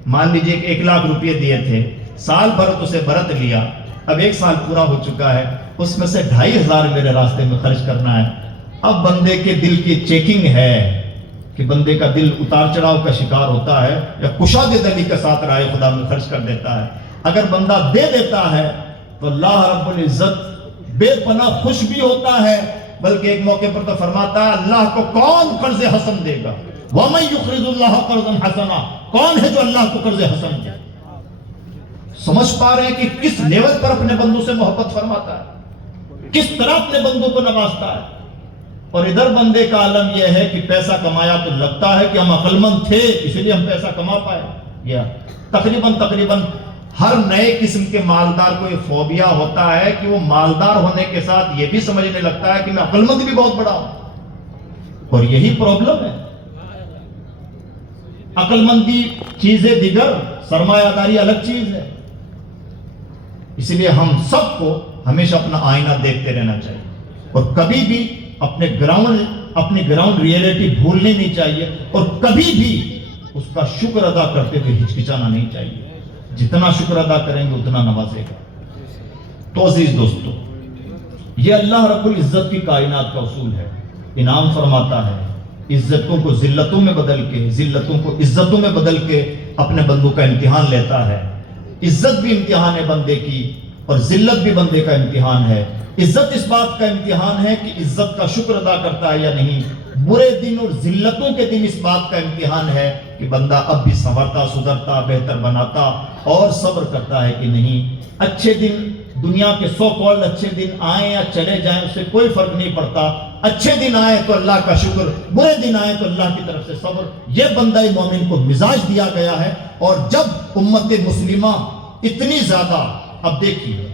مان لیجئے کہ 1 لاکھ روپے دیے تھے، سال بھر اسے برت لیا، اب 1 سال پورا ہو چکا ہے، اس میں سے 2,500 میرے راستے میں خرچ کرنا ہے. اب بندے کے دل کی چیکنگ ہے کہ بندے کا دل اتار چڑھاؤ کا شکار ہوتا ہے یا کشادہ دلی کے ساتھ راہ خدا میں خرچ کر دیتا ہے. اگر بندہ دے دیتا ہے تو اللہ رب العزت بے پناہ خوش بھی ہوتا ہے، بلکہ ایک موقع پر تو فرماتا ہے اللہ کو کون قرض حسن دے گا، وَمَن يُقْرِضُ اللَّهَ قَرْضًا حَسَنًا، کون ہے جو اللہ کو قرض حسن دے. سمجھ پا رہے ہیں کہ کس لیول پر اپنے بندوں سے محبت فرماتا ہے، کس طرح اپنے بندوں کو نوازتا ہے. اور ادھر بندے کا عالم یہ ہے کہ پیسہ کمایا تو لگتا ہے کہ ہم عقل مند تھے اس لیے ہم پیسہ کما پائے. یا تقریباً ہر نئے قسم کے مالدار کو یہ فوبیا ہوتا ہے کہ وہ مالدار ہونے کے ساتھ یہ بھی سمجھنے لگتا ہے کہ میں عقل مند بھی بہت بڑا ہوں. اور یہی پرابلم ہے. عقل مندی چیزیں دیگر، سرمایہ داری الگ چیز ہے. اس لیے ہم سب کو ہمیشہ اپنا آئینہ دیکھتے رہنا چاہیے اور کبھی بھی اپنی گراؤنڈ ریئلٹی بھولنی نہیں چاہیے، اور کبھی بھی اس کا شکر ادا کرتے ہوئے ہچکچانا نہیں چاہیے. جتنا شکر ادا کریں گے اتنا نوازے گا. تو عزیز دوستو، یہ اللہ رب العزت کی کائنات کا اصول ہے. انعام فرماتا ہے، عزتوں کو ذلتوں میں بدل کے، ذلتوں کو عزتوں میں بدل کے اپنے بندوں کا امتحان لیتا ہے. عزت بھی امتحان ہے بندے کی اور ذلت بھی بندے کا امتحان ہے. عزت اس بات کا امتحان ہے کہ عزت کا شکر ادا کرتا ہے یا نہیں. برے دن اور ذلتوں کے دن اس بات کا امتحان ہے کہ بندہ اب بھی سنورتا، سدھرتا، بہتر بناتا اور صبر کرتا ہے کہ نہیں. اچھے دن دنیا کے سو کال اچھے دن آئیں یا چلے جائیں اس سے کوئی فرق نہیں پڑتا. اچھے دن آئے تو اللہ کا شکر، برے دن آئے تو اللہ کی طرف سے صبر. یہ بندہ مومن کو مزاج دیا گیا ہے. اور جب امت مسلمہ اتنی زیادہ، اب دیکھیے،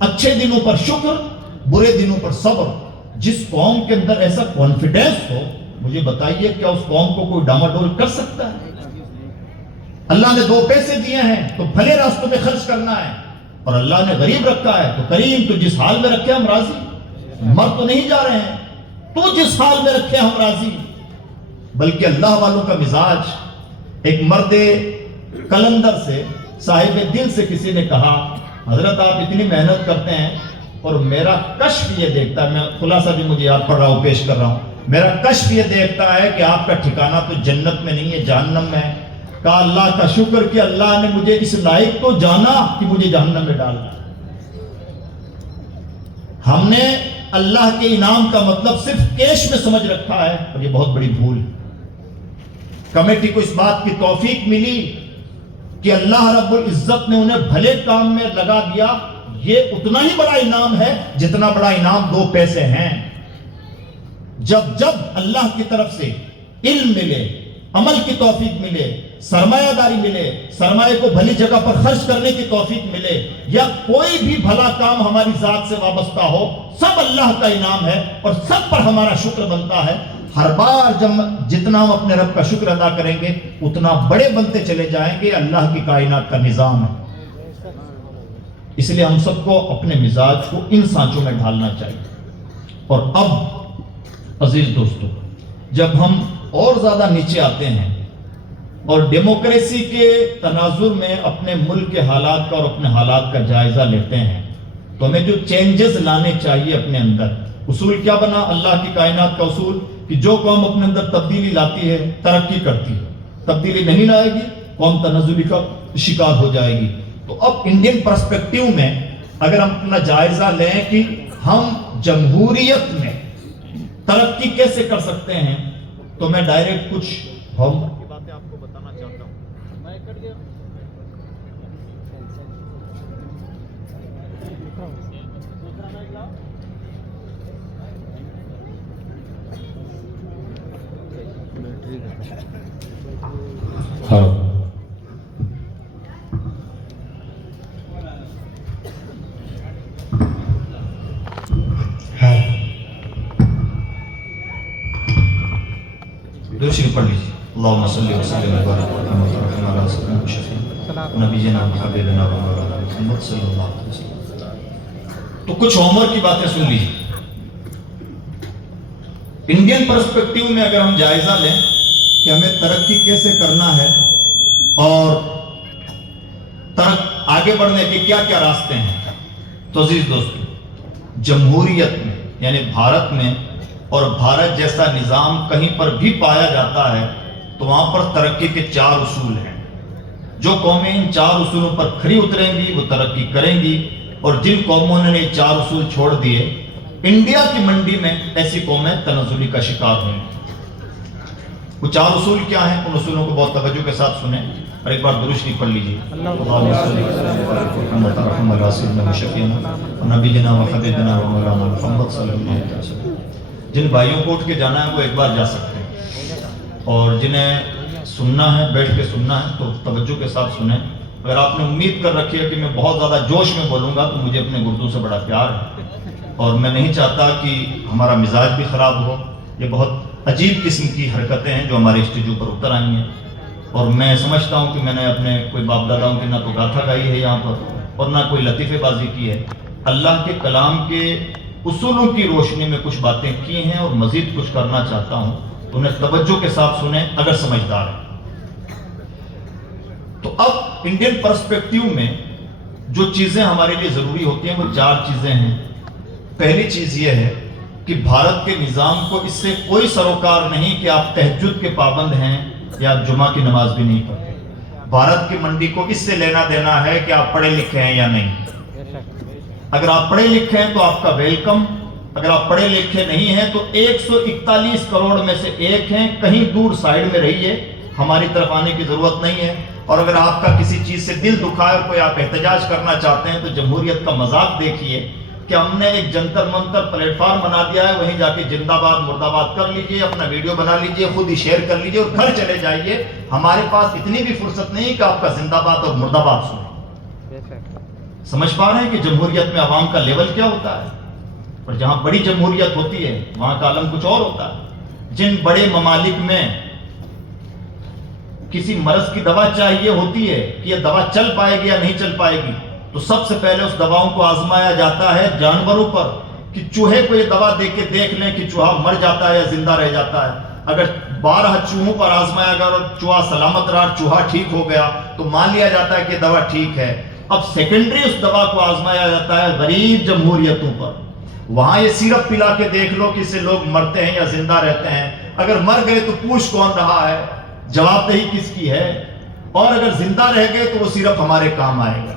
اچھے دنوں پر شکر، برے دنوں پر صبر، جس قوم کے اندر ایسا کانفیڈنس ہو، مجھے بتائیے کیا اس قوم کو کوئی ڈاماڈول کر سکتا ہے؟ اللہ نے 2 پیسے دیے ہیں تو بھلے راستوں میں خرچ کرنا ہے، اور اللہ نے غریب رکھا ہے تو کریم تو جس حال میں رکھے ہم راضی. مر تو نہیں جا رہے ہیں، تو جس حال میں رکھے ہم راضی. بلکہ اللہ والوں کا مزاج، ایک مرد کلندر سے، صاحب دل سے کسی نے کہا حضرت آپ اتنی محنت کرتے ہیں اور میرا کشف یہ دیکھتا ہے، میں خلاصہ بھی مجھے یاد پڑ رہا ہوں، پیش کر رہا ہوں، میرا کشف یہ دیکھتا ہے کہ آپ کا ٹھکانہ تو جنت میں نہیں ہے، جہنم میں ہے. کہا اللہ کا شکر کہ اللہ نے مجھے اس لائق تو جانا کہ مجھے جہنم میں ڈالنا. ہم نے اللہ کے انعام کا مطلب صرف کیش میں سمجھ رکھا ہے، اور یہ بہت بڑی بھول ہے. کمیٹی کو اس بات کی توفیق ملی کہ اللہ رب العزت نے انہیں بھلے کام میں لگا دیا. یہ اتنا ہی بڑا انعام ہے جتنا بڑا انعام 2 پیسے ہیں. جب اللہ کی طرف سے علم ملے، عمل کی توفیق ملے، سرمایہ داری ملے، سرمایہ کو بھلی جگہ پر خرچ کرنے کی توفیق ملے، یا کوئی بھی بھلا کام ہماری ذات سے وابستہ ہو، سب اللہ کا انعام ہے اور سب پر ہمارا شکر بنتا ہے. ہر بار جتنا ہم اپنے رب کا شکر ادا کریں گے اتنا بڑے بنتے چلے جائیں گے. اللہ کی کائنات کا نظام ہے. اس لیے ہم سب کو اپنے مزاج کو ان سانچوں میں ڈھالنا چاہیے۔ اور اب عزیز دوستو، جب ہم اور زیادہ نیچے آتے ہیں اور ڈیموکریسی کے تناظر میں اپنے ملک کے حالات کا اور اپنے حالات کا جائزہ لیتے ہیں تو ہمیں جو چینجز لانے چاہیے اپنے اندر، اصول کیا بنا اللہ کی کائنات کا اصول کہ جو قوم اپنے اندر تبدیلی لاتی ہے ترقی کرتی ہے، تبدیلی نہیں لائے گی قوم تنزلی کا شکار ہو جائے گی۔ تو اب انڈین پرسپیکٹیو میں اگر ہم اپنا جائزہ لیں کہ ہم جمہوریت میں ترقی کیسے کر سکتے ہیں، تو میں ڈائریکٹ کچھ کی باتیں آپ کو بتانا چاہتا ہوں۔ درود پڑھ لیجیے۔ اللہم صلی وسلم وبارک علی سیدنا محمد نبینا حبیبنا و مولانا محمد صلی اللہ علیہ وسلم۔ تو کچھ ہوم ورک کی باتیں سن لیجیے۔ انڈین پرسپیکٹیو میں اگر ہم جائزہ لیں کہ ہمیں ترقی کیسے کرنا ہے اور آگے بڑھنے کے کیا کیا راستے ہیں، تو عزیز دوستو، جمہوریت میں یعنی بھارت میں، اور بھارت جیسا نظام کہیں پر بھی پایا جاتا ہے تو وہاں پر ترقی کے 4 اصول ہیں۔ جو قومیں ان 4 اصولوں پر کھری اتریں گی وہ ترقی کریں گی، اور جن قوموں نے 4 اصول چھوڑ دیے، انڈیا کی منڈی میں ایسی قومیں تنزلی کا شکار ہوئیں۔ وہ 4 اصول کیا ہیں، ان اصولوں کو بہت توجہ کے ساتھ سنیں اور ایک بار درود شریف پڑھ لیجیے۔ جن بھائیوں کو اٹھ کے جانا ہے وہ ایک بار جا سکتے ہیں، اور جنہیں سننا ہے بیٹھ کے سننا ہے تو توجہ کے ساتھ سنیں۔ اگر آپ نے امید کر رکھی ہے کہ میں بہت زیادہ جوش میں بولوں گا تو مجھے اپنے گردوں سے بڑا پیار ہے، اور میں نہیں چاہتا کہ ہمارا مزاج بھی خراب ہو۔ یہ بہت عجیب قسم کی حرکتیں ہیں جو ہمارے اسٹیجوں پر اتر آئی ہیں، اور میں سمجھتا ہوں کہ میں نے اپنے کوئی باپ داداؤں کی نہ تو گاتھا گائی ہے یہاں پر اور نہ کوئی لطیفے بازی کی ہے۔ اللہ کے کلام کے اصولوں کی روشنی میں کچھ باتیں کی ہیں اور مزید کچھ کرنا چاہتا ہوں، تو انہیں توجہ کے ساتھ سنیں اگر سمجھدار ہیں۔ تو اب انڈین پرسپیکٹیو میں جو چیزیں ہمارے لیے ضروری ہوتی ہیں وہ 4 چیزیں ہیں۔ پہلی چیز یہ ہے کہ بھارت کے نظام کو اس سے کوئی سروکار نہیں کہ آپ تہجد کے پابند ہیں یا آپ جمعہ کی نماز بھی نہیں پڑھتے۔ بھارت کی منڈی کو اس سے لینا دینا ہے کہ آپ پڑھے لکھے ہیں یا نہیں۔ اگر آپ پڑھے لکھے ہیں تو آپ کا ویلکم، اگر آپ پڑھے لکھے نہیں ہیں تو 141 کروڑ میں سے ایک ہیں، کہیں دور سائیڈ میں رہیے، ہماری طرف آنے کی ضرورت نہیں ہے۔ اور اگر آپ کا کسی چیز سے دل دکھا ہے اور کوئی آپ احتجاج کرنا چاہتے ہیں تو جمہوریت کا مذاق دیکھیے کہ ہم نے ایک جنتر منتر پلیٹ فارم بنا دیا ہے، وہیں جا کے زندہ باد مرد آباد کر لیجئے، اپنا ویڈیو بنا لیجئے، خود ہی شیئر کر لیجئے اور گھر چلے جائیے۔ ہمارے پاس اتنی بھی فرصت نہیں کہ آپ کا زندہ باد اور مرد آباد سنیں۔ سمجھ پا رہے ہیں کہ جمہوریت میں عوام کا لیول کیا ہوتا ہے، اور جہاں بڑی جمہوریت ہوتی ہے وہاں کا عالم کچھ اور ہوتا ہے۔ جن بڑے ممالک میں کسی مرض کی دوا چاہیے ہوتی ہے کہ یہ دوا چل پائے گی یا نہیں چل پائے گی، تو سب سے پہلے اس دواؤں کو آزمایا جاتا ہے جانوروں پر کہ چوہے کو یہ دوا دے کے دیکھ لیں کہ چوہا مر جاتا ہے یا زندہ رہ جاتا ہے۔ اگر 12 چوہوں پر آزمایا گیا اور چوہا سلامت رہا، چوہا ٹھیک ہو گیا تو مان لیا جاتا ہے کہ دوا ٹھیک ہے۔ اب سیکنڈری اس دوا کو آزمایا جاتا ہے غریب جمہوریتوں پر، وہاں یہ سیرپ پلا کے دیکھ لو کہ اس سے لوگ مرتے ہیں یا زندہ رہتے ہیں، اگر مر گئے تو پوچھ کون رہا ہے، جواب دہی کس کی ہے، اور اگر زندہ رہ گئے تو وہ سیرپ ہمارے کام آئے گا۔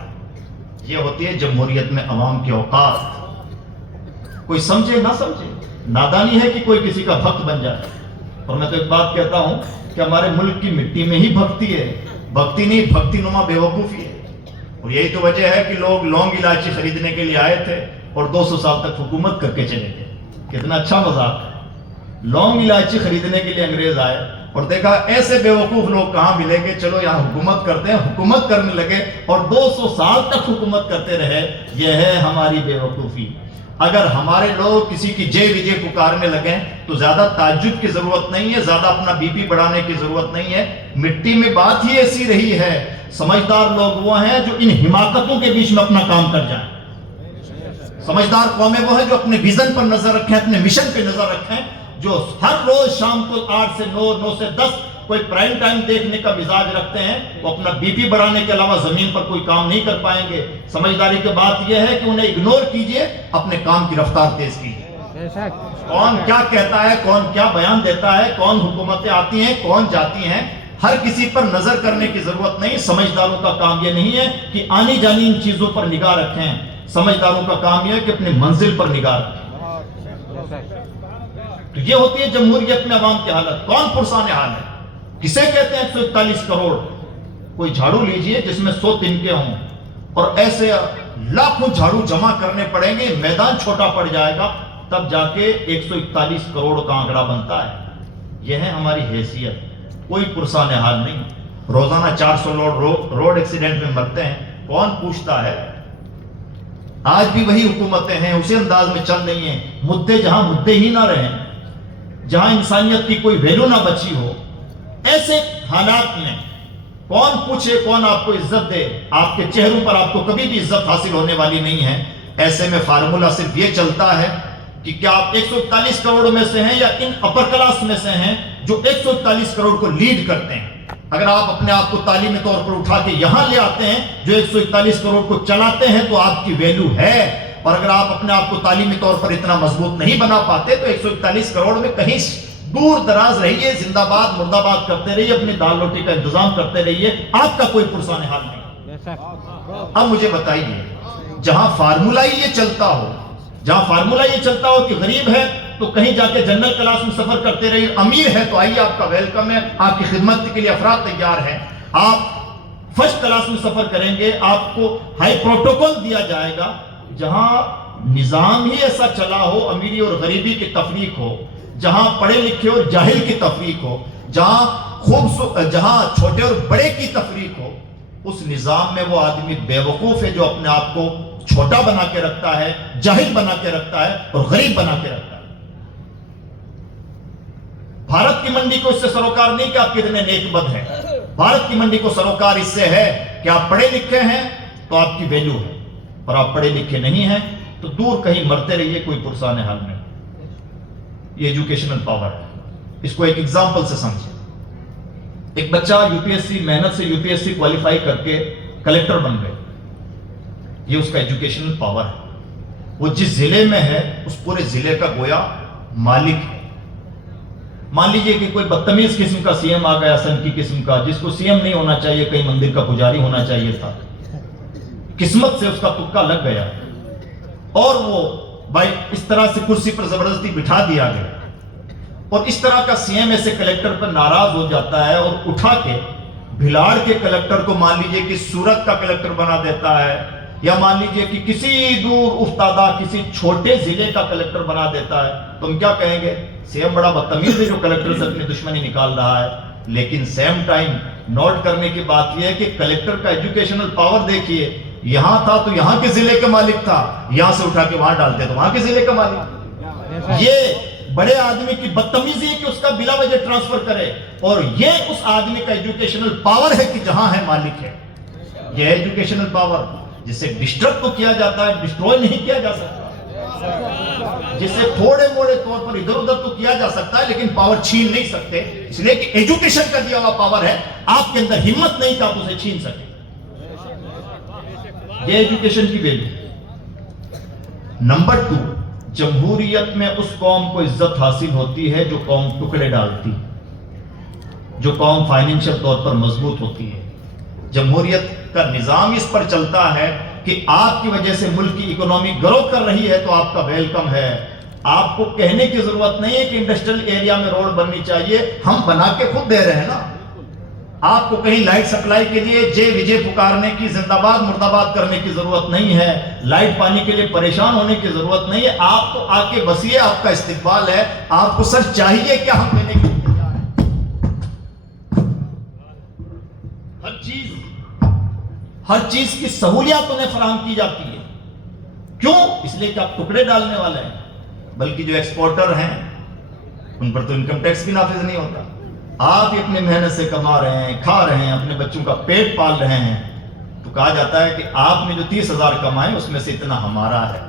یہ ہوتی ہے جمہوریت میں عوام کے اوقات۔ کوئی سمجھے نہ سمجھے، نادانی ہے کہ کوئی کسی کا بھکت بن جائے۔ اور میں تو ایک بات کہتا ہوں کہ ہمارے ملک کی مٹی میں ہی بھکتی ہے، بھکتی نہیں بھکتی نما بے وقوفی ہے۔ اور یہی تو وجہ ہے کہ لوگ لونگ الائچی خریدنے کے لیے آئے تھے اور 200 سال تک حکومت کر کے چلے گئے۔ کتنا اچھا مذاق ہے، لونگ الائچی خریدنے کے لیے انگریز آئے اور دیکھا ایسے بے وقوف لوگ کہاں ملیں گے، چلو یہاں حکومت کرتے ہیں، حکومت کرنے لگے اور 200 سال تک حکومت کرتے رہے۔ یہ ہے ہماری بے وقوفی۔ اگر ہمارے لوگ کسی کی جے وجے پکارنے لگیں تو زیادہ تعجب کی ضرورت نہیں ہے، زیادہ اپنا بی پی بڑھانے کی ضرورت نہیں ہے. مٹی میں بات ہی ایسی رہی ہے. سمجھدار لوگ وہ ہیں جو ان حماقتوں کے بیچ میں اپنا کام کر جائیں. سمجھدار قومیں وہ ہیں جو اپنے ویژن پر نظر رکھیں، اپنے مشن پہ نظر رکھیں، جو ہر روز شام کو 8 سے 9، 9 سے 10 کوئی پرائم ٹائم دیکھنے کا مزاج رکھتے ہیں. وہ اپنا بی پی بڑھانے کے علاوہ زمین پر کوئی کام نہیں کر پائیں گے. سمجھداری کی بات یہ ہے کہ انہیں اگنور کیجئے، اپنے کام کی رفتار تیز کیجئے. کون کیا کہتا ہے، کون کیا بیان دیتا ہے، کون حکومتیں آتی ہیں، کون جاتی ہیں، ہر کسی پر نظر کرنے کی ضرورت نہیں. سمجھداروں کا کام یہ نہیں ہے کہ آنی جانی ان چیزوں پر نگاہ رکھیں. سمجھداروں کا کام یہ ہے کہ اپنے منزل پر نگاہ رکھیں. تو یہ ہوتی ہے جمہوریت میں عوام کی حالت. کون پرسان حال ہے؟ کسے کہتے ہیں 141 کروڑ؟ کوئی جھاڑو لیجئے جس میں 100 تنکے ہوں، اور ایسے لاکھوں جھاڑو جمع کرنے پڑیں گے، میدان چھوٹا پڑ جائے گا، تب جا کے 141 کروڑ کا آنکڑا بنتا ہے. یہ ہے ہماری حیثیت. کوئی پرسان حال نہیں. روزانہ 400 لوگ روڈ ایکسیڈنٹ میں مرتے ہیں، کون پوچھتا ہے؟ آج بھی وہی حکومتیں ہیں، اسی انداز میں چل رہی ہیں. مدے جہاں مدے ہی نہ رہیں، جہاں انسانیت کی کوئی ویلو نہ بچی ہو، ایسے حالات میں کون پوچھے، کون آپ کو عزت دے؟ آپ کے چہروں پر آپ کو کبھی بھی عزت حاصل ہونے والی نہیں ہے. ایسے میں فارمولا صرف یہ چلتا ہے کہ کیا آپ 141 کروڑ میں سے ہیں یا ان اپر کلاس میں سے ہیں جو 141 کروڑ کو لیڈ کرتے ہیں. اگر آپ اپنے آپ کو تعلیمی طور پر اٹھا کے یہاں لے آتے ہیں جو 141 کروڑ کو چلاتے ہیں تو آپ کی ویلو ہے. اور اگر آپ اپنے آپ کو تعلیمی طور پر اتنا مضبوط نہیں بنا پاتے تو 141 کروڑ میں کہیں دور دراز رہیے، زندہ باد مردہ باد کرتے رہیے، اپنی دال روٹی کا انتظام کرتے رہیے. آپ کا کوئی پرسان حال نہیں. اب مجھے بتائیے، جہاں فارمولا یہ چلتا ہو، جہاں فارمولا یہ چلتا ہو کہ غریب ہے تو کہیں جا کے جنرل کلاس میں سفر کرتے رہیے، امیر ہے تو آئیے، آپ کا ویلکم ہے، آپ کی خدمت کے لیے افراد تیار ہیں. آپ فرسٹ کلاس میں سفر کریں گے، آپ کو ہائی پروٹوکول دیا جائے گا. جہاں نظام ہی ایسا چلا ہو، امیری اور غریبی کی تفریق ہو، جہاں پڑھے لکھے اور جاہل کی تفریق ہو، جہاں چھوٹے اور بڑے کی تفریق ہو، اس نظام میں وہ آدمی بیوقوف ہے جو اپنے آپ کو چھوٹا بنا کے رکھتا ہے، جاہل بنا کے رکھتا ہے اور غریب بنا کے رکھتا ہے. بھارت کی منڈی کو اس سے سروکار نہیں کہ آپ کتنے نیک بد ہیں. بھارت کی منڈی کو سروکار اس سے ہے کہ آپ پڑھے لکھے ہیں تو آپ کی ویلیو ہے، اور آپ پڑھے لکھے نہیں ہیں تو دور کہیں مرتے رہیے، کوئی پرسان حال نہیں. یہ ایجوکیشنل پاور ہے. اس کو ایک ایگزامپل سے سمجھیں. ایک بچہ یو پی ایس سی محنت سے U P S C qualify کر کے کلیکٹر بن گئے. یہ اس کا ایجوکیشنل پاور ہے. وہ جس ضلع میں ہے اس پورے ضلع کا گویا مالک ہے. مان لیجئے کہ کوئی بدتمیز قسم کا سی ایم آ گیا، سن کی قسم کا، جس کو سی ایم نہیں ہونا چاہیے، کہیں مندر کا پجاری ہونا چاہیے تھا. قسمت سے اس کا تکا لگ گیا اور وہ بھائی اس طرح سے کرسی پر زبردستی بٹھا دیا گیا. اور اس طرح کا سی ایم ایسے کلیکٹر پر ناراض ہو جاتا ہے اور اٹھا کے بھیلاڑ کے کلیکٹر کو مان لیجئے کہ سورت کا کلیکٹر بنا دیتا ہے، یا مان لیجئے کہ کسی دور افتادہ کسی چھوٹے ضلع کا کلیکٹر بنا دیتا ہے. تم کیا کہیں گے؟ سی ایم بڑا بدتمیز ہے جو کلیکٹر سے اپنی دشمنی نکال رہا ہے. لیکن سیم ٹائم نوٹ کرنے کی بات یہ ہے کہ کلیکٹر کا ایجوکیشنل پاور دیکھیے. یہاں تھا تو یہاں کے ضلع کا مالک تھا، یہاں سے اٹھا کے وہاں ڈالتے تو وہاں کے ضلع کا مالک. یہ بڑے آدمی کی بدتمیزی ہے کہ اس کا بلا وجہ ٹرانسفر کرے، اور یہ اس آدمی کا ایجوکیشنل پاور ہے کہ جہاں ہے مالک ہے. یہ ہے ایجوکیشنل پاور جسے ڈسٹرب تو کیا جاتا ہے، ڈسٹروائے نہیں کیا جا سکتا. جسے تھوڑے موڑے طور پر ادھر ادھر تو کیا جا سکتا ہے لیکن پاور چھین نہیں سکتے، اس لیے کہ ایجوکیشن کا دیا ہوا پاور ہے. آپ کے اندر ہمت نہیں کہ آپ اسے چھین سکیں. یہ ایجوکیشن کی ویلیو. نمبر 2، جمہوریت میں اس قوم کو عزت حاصل ہوتی ہے جو قوم ٹکڑے ڈالتی، جو قوم فائنینشل طور پر مضبوط ہوتی ہے. جمہوریت کا نظام اس پر چلتا ہے کہ آپ کی وجہ سے ملک کی اکنومی گرو کر رہی ہے تو آپ کا ویلکم ہے. آپ کو کہنے کی ضرورت نہیں ہے کہ انڈسٹریل ایریا میں روڈ بننی چاہیے، ہم بنا کے خود دے رہے ہیں نا. آپ کو کہیں لائٹ سپلائی کے لیے جے وجے پکارنے کی، زندہ باد مردہ باد کرنے کی ضرورت نہیں ہے. لائٹ پانی کے لیے پریشان ہونے کی ضرورت نہیں ہے. آپ کو آ کے بسیے، آپ کا استقبال ہے. آپ کو سر چاہیے کیا ہم دینے کے لیے تیار ہیں. ہر چیز کی سہولیات انہیں فراہم کی جاتی ہے. کیوں؟ اس لیے کہ آپ ٹکڑے ڈالنے والے ہیں. بلکہ جو ایکسپورٹر ہیں ان پر تو انکم ٹیکس بھی نافذ نہیں ہوتا. آپ ہی اپنے محنت سے کما رہے ہیں, کھا رہے ہیں, اپنے بچوں کا پیٹ پال رہے ہیں, تو کہا جاتا ہے کہ آپ نے جو 30,000 کمائے اس میں سے اتنا ہمارا ہے.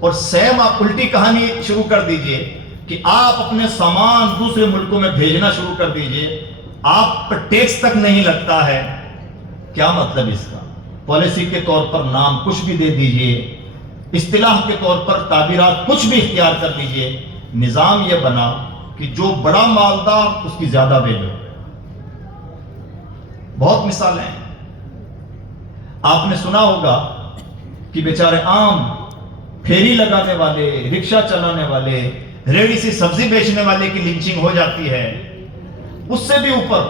اور سیم آپ الٹی کہانی شروع کر دیجئے کہ آپ اپنے سامان دوسرے ملکوں میں بھیجنا شروع کر دیجئے, آپ پر ٹیکس تک نہیں لگتا ہے. کیا مطلب اس کا؟ پالیسی کے طور پر نام کچھ بھی دے دیجئے, اصطلاح کے طور پر تعبیرات کچھ بھی اختیار کر لیجئے, نظام یہ بنا کہ جو بڑا مالدار اس کی زیادہ ویلیو. بہت مثالیں ہیں. آپ نے سنا ہوگا کہ بیچارے عام پھیری لگانے والے, رکشہ چلانے والے, ریڑھی سے سبزی بیچنے والے کی لنچنگ ہو جاتی ہے. اس سے بھی اوپر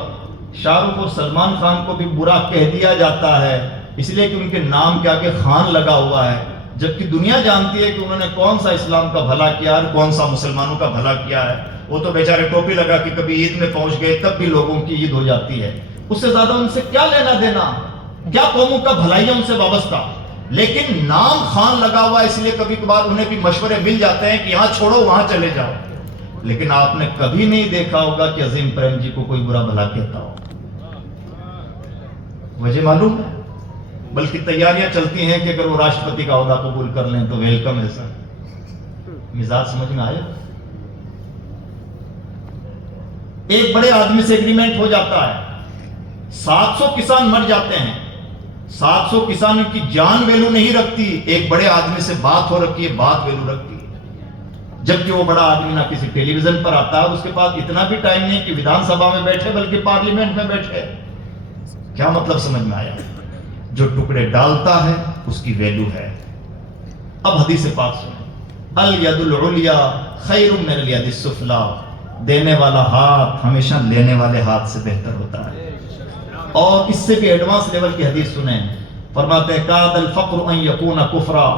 شاہ رخ اور سلمان خان کو بھی برا کہہ دیا جاتا ہے, اس لیے کہ ان کے نام کے آگے خان لگا ہوا ہے, جبکہ دنیا جانتی ہے کہ انہوں نے کون سا اسلام کا بھلا کیا اور کون سا مسلمانوں کا بھلا کیا ہے. وہ تو بیچارے ٹوپی لگا کے کبھی عید میں پہنچ گئے تب بھی لوگوں کی عید ہو جاتی ہے. اس سے زیادہ ان سے کیا لینا دینا, کیا قوموں کا بھلائی ہے ان سے وابستہ. لیکن نام خان لگا ہوا اس لیے کبھی کبھار انہیں بھی مشورے مل جاتے ہیں کہ یہاں چھوڑو وہاں چلے جاؤ. لیکن آپ نے کبھی نہیں دیکھا ہوگا کہ عظیم پریم جی کو کوئی برا بھلا کہتا ہو. وجہ معلوم ہے؟ بلکہ تیاریاں چلتی ہیں کہ اگر وہ راشٹرپتی کا عہدہ قبول کر لیں تو ویلکم ہے سر. مزاج سمجھ میں آیا؟ ایک بڑے آدمی سے ایگریمنٹ ہو جاتا ہے, 700 کسان مر جاتے ہیں. 700 کسان کی جان ویلو نہیں رکھتی, ایک بڑے آدمی سے بات ہو رکھی ہے, بات ویلو رکھتی ہے. جبکہ وہ بڑا آدمی نہ کسی ٹیلی ویژن پر آتا ہے, اس کے پاس اتنا بھی ٹائم نہیں کہ ویدھان سبھا میں بیٹھے بلکہ پارلیمنٹ میں بیٹھے. کیا مطلب سمجھ میں آیا؟ جو ٹکڑے ڈالتا ہے اس کی ویلو ہے. اب حدیث پاک سنیں, الید العلیا خیر من الید السفلی, دینے والا ہاتھ ہمیشہ لینے والے ہاتھ سے بہتر ہوتا ہے. اور اس سے بھی ایڈوانس لیول کی حدیث سنیں, فرماتے ہیں کاد الفقر ان یکون کفرا,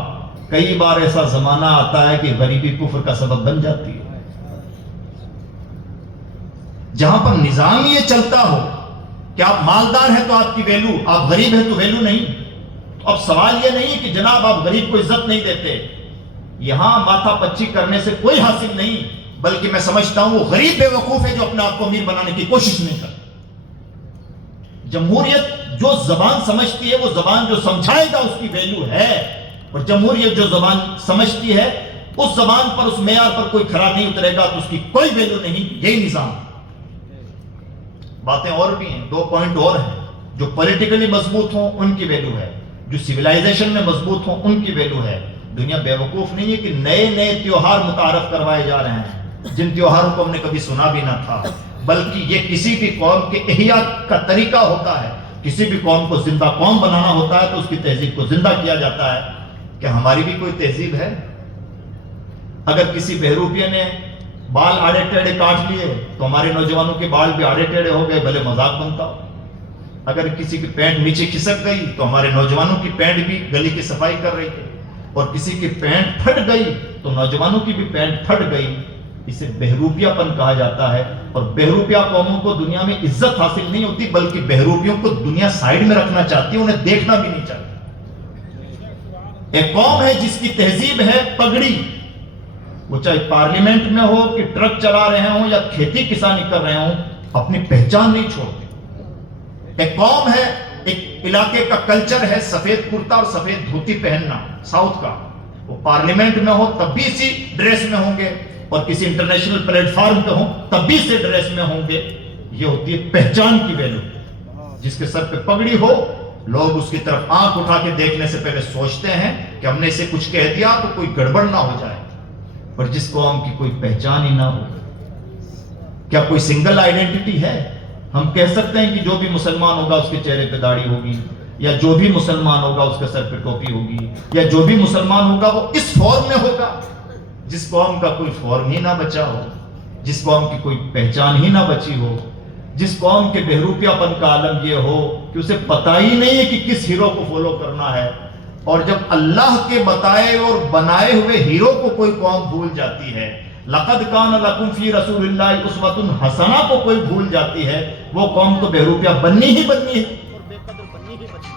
کئی بار ایسا زمانہ آتا ہے کہ غریبی کفر کا سبب بن جاتی ہے. جہاں پر نظام یہ چلتا ہو کہ آپ مالدار ہیں تو آپ کی ویلو, آپ غریب ہیں تو ویلو نہیں. اب سوال یہ نہیں کہ جناب آپ غریب کو عزت نہیں دیتے, یہاں ماتھا پچی کرنے سے کوئی حاصل نہیں, بلکہ میں سمجھتا ہوں وہ غریب بے وقوف ہے جو اپنے آپ کو امیر بنانے کی کوشش نہیں کرتا. جمہوریت جو زبان سمجھتی ہے وہ زبان جو سمجھائے گا اس کی ویلو ہے, اور جمہوریت جو زبان سمجھتی ہے اس زبان پر, اس معیار پر کوئی کھرا نہیں اترے گا تو اس کی کوئی ویلو نہیں. یہی نظام. باتیں اور بھی ہیں, 2 پوائنٹ اور ہیں. جو پولیٹیکلی مضبوط ہوں ان کی ویلو ہے, جو سیولائزیشن میں مضبوط ہوں ان کی ویلو ہے. دنیا بیوقوف نہیں ہے کہ نئے نئے تیوہار متعارف کروائے جا رہے ہیں جن تیوہاروں کو ہم نے کبھی سنا بھی نہ تھا, بلکہ یہ کسی بھی قوم کے احیاء کا طریقہ ہوتا ہے. کسی بھی قوم کو زندہ قوم بنانا ہوتا ہے تو اس کی تہذیب کو زندہ کیا جاتا ہے. کہ ہماری بھی کوئی تہذیب ہے؟ اگر کسی بہروپیے نے بال آڑے ٹیڑے کاٹ لیے تو ہمارے نوجوانوں کے بال بھی آڑے ٹیڑے ہو گئے, بھلے مذاق بنتا ہو. اگر کسی کی پینٹ نیچے کھسک گئی تو ہمارے نوجوانوں کی پینٹ بھی گلی کی صفائی کر رہی تھی, اور کسی کی پینٹ پھٹ گئی تو نوجوانوں کی بھی پینٹ پھٹ گئی. اسے بہروپیہ پن کہا جاتا ہے. اور بہروپیہ قوموں کو دنیا میں عزت حاصل نہیں ہوتی, بلکہ بہروپیوں کو دنیا سائیڈ میں رکھنا چاہتی ہے, انہیں دیکھنا بھی نہیں چاہتی. ایک قوم ہے جس کی تہذیب ہے پگڑی, وہ چاہے پارلیمنٹ میں ہو کہ ٹرک چلا رہے ہوں یا کھیتی کسانی کر رہے ہوں, اپنی پہچان نہیں چھوڑتے. ایک قوم ہے, ایک علاقے کا کلچر ہے سفید کرتا اور سفید دھوتی پہننا, ساؤتھ کا. وہ پارلیمنٹ میں ہو تب بھی اسی ڈریس میں ہوں گے, اور کسی انٹرنیشنل پلیٹ فارم پہ ہوں تب بھی سے ڈریس میں ہوں گے. یہ ہوتی ہے پہچان کی ویلو. جس کے سر پہ پگڑی ہو, لوگ اس کی طرف آنکھ اٹھا کے دیکھنے سے پہلے سوچتے ہیں کہ ہم نے اسے کچھ کہہ دیا تو کوئی گڑبڑ نہ ہو جائے. پر جس قوم کی کوئی پہچان ہی نہ ہو, کیا کوئی سنگل آئیڈینٹی ہے؟ ہم کہہ سکتے ہیں کہ جو بھی مسلمان ہوگا اس کے چہرے پہ داڑھی ہوگی, یا جو بھی مسلمان ہوگا اس کے سر پہ ٹوپی ہوگی, یا جو بھی مسلمان ہوگا وہ اس فارم میں ہوگا. جس قوم کا کوئی فارم ہی نہ بچا ہو, جس قوم کی کوئی پہچان ہی نہ بچی ہو, جس قوم کے بہروپیہ پن کا عالم یہ ہو کہ اسے پتہ ہی نہیں ہے کہ کس ہیرو کو فالو کرنا ہے, اور جب اللہ کے بتائے اور بنائے ہوئے ہیرو کو کوئی قوم بھول جاتی ہے, لقد کان لکم فی رسول اللہ اسوۃ حسنہ کو کوئی بھول جاتی ہے, وہ قوم تو بہروپیہ بننی ہی بننی ہے اور بے قدر بننی ہی بننی ہے.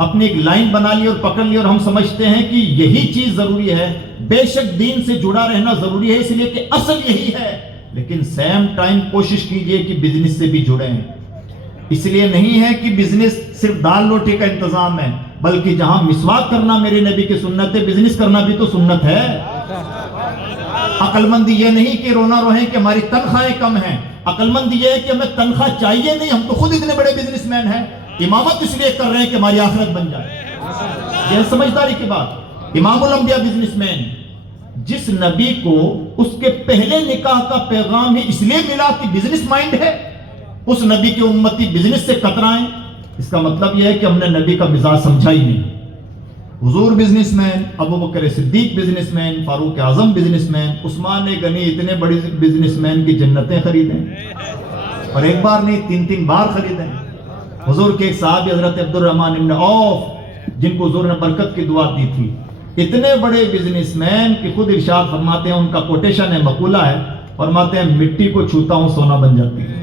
اپنی ایک لائن بنا لی اور پکڑ لی اور ہم سمجھتے ہیں کہ یہی چیز ضروری ہے. بے شک دین سے جڑا رہنا ضروری ہے اس لیے کہ اصل یہی ہے, لیکن سیم ٹائم کوشش کیجئے کہ بزنس سے بھی جڑیں. اس لیے نہیں ہے کہ بزنس صرف دال روٹی کا انتظام ہے, بلکہ جہاں مسواک کرنا میرے نبی کی سنت ہے, بزنس کرنا بھی تو سنت ہے. عقل مند یہ نہیں کہ رونا روہیں کہ ہماری تنخواہیں کم ہیں, عقل مند یہ ہے کہ ہمیں تنخواہ چاہیے نہیں, ہم تو خود اتنے بڑے بزنس مین ہیں, امامت اس لیے کر رہے ہیں کہ ہماری آخرت بن جائے. یہ سمجھداری کی بات. امام الانبیاء بزنس مین, جس نبی کو اس کے پہلے نکاح کا پیغام ہی اس لیے ملا کہ بزنس مائنڈ ہے, اس نبی کے امتی بزنس سے کترائیں, اس کا مطلب یہ ہے کہ ہم نے نبی کا مزاج سمجھا ہی نہیں. حضور بزنس مین, ابو بکر صدیق بزنس مین, فاروق اعظم بزنس مین, عثمان غنی اتنے بڑے بزنس مین کی جنتیں خریدیں, اور ایک بار نہیں 3 بار خریدیں. حضور کے ایک صحابی حضرت عبد الرحمن ابن عوف, جن کو حضور نے برکت کی دعا دی تھی, اتنے بڑے بزنس مین کہ خود ارشاد فرماتے ہیں, ان کا کوٹیشن ہے, مقولہ ہے, فرماتے ہیں مٹی کو چھوتا ہوں سونا بن جاتی ہے.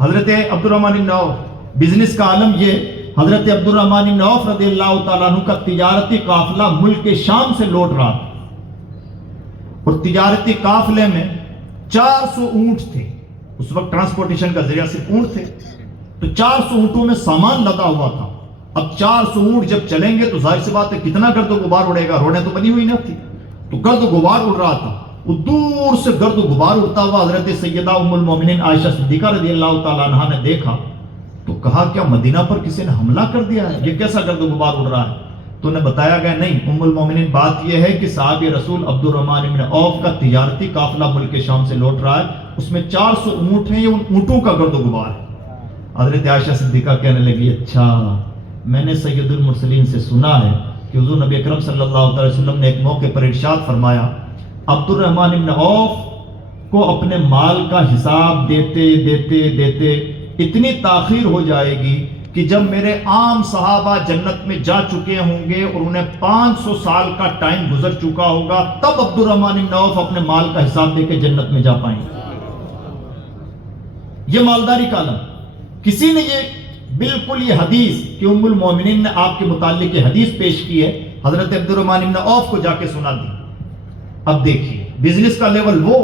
حضرت عبد الرحمن ابن عوف, بزنس کا عالم یہ, حضرت عبد الرحمن ابن عوف رضی اللہ تعالیٰ عنہ کا تجارتی قافلہ ملک شام سے لوٹ رہا تھا, اور تجارتی قافلے میں 400 اونٹ تھے. اس وقت ٹرانسپورٹیشن کا ذریعہ صرف اونٹ تھے, تو 400 اونٹوں میں سامان لدا ہوا تھا. اب 400 اونٹ جب چلیں گے تو ظاہر سی بات ہے کتنا گرد و غبار اڑے گا, روڈیں تو بنی ہوئی نہ تھی, تو گرد و غبار اڑ رہا تھا. وہ دور سے گرد و غبار اڑتا ہوا حضرت سیدہ ام المومنین عائشہ صدیقہ رضی اللہ تعالیٰ عنہا نے دیکھا, تو کہا کیا مدینہ پر کسی نے حملہ کر دیا ہے, یہ کیسا گرد و غبار اڑ رہا ہے؟ تو انہیں بتایا گیا نہیں ام المومنین, بات یہ ہے کہ صحابی رسول عبد الرحمن ابن عوف کا تجارتی قافلہ ملک شام سے لوٹ رہا ہے, اس میں 400 اونٹ ہیں, یہ ان اونٹوں کا گرد و غبار ہے. حضرت عائشہ صدیقہ کہنے لگی اچھا, میں نے سید المرسلین سے سنا ہے کہ حضور نبی اکرم صلی اللہ علیہ وسلم نے ایک موقع پر ارشاد فرمایا, عبد الرحمن ابن عوف کو اپنے مال کا حساب دیتے دیتے دیتے اتنی تاخیر ہو جائے گی کہ جب میرے عام صحابہ جنت میں جا چکے ہوں گے اور انہیں 500 سال کا ٹائم گزر چکا ہوگا, تب عبد الرحمن ابن عوف اپنے مال کا حساب دے کے جنت میں جا پائیں گے. یہ مالداری کا عالم. کسی نے یہ بالکل یہ حدیث کہ ام المومنین نے آپ کے متعلق یہ حدیث پیش کی ہے, حضرت عبد الرحمن ابن عوف کو جا کے سنا دی. اب دیکھیے بزنس کا لیول وہ,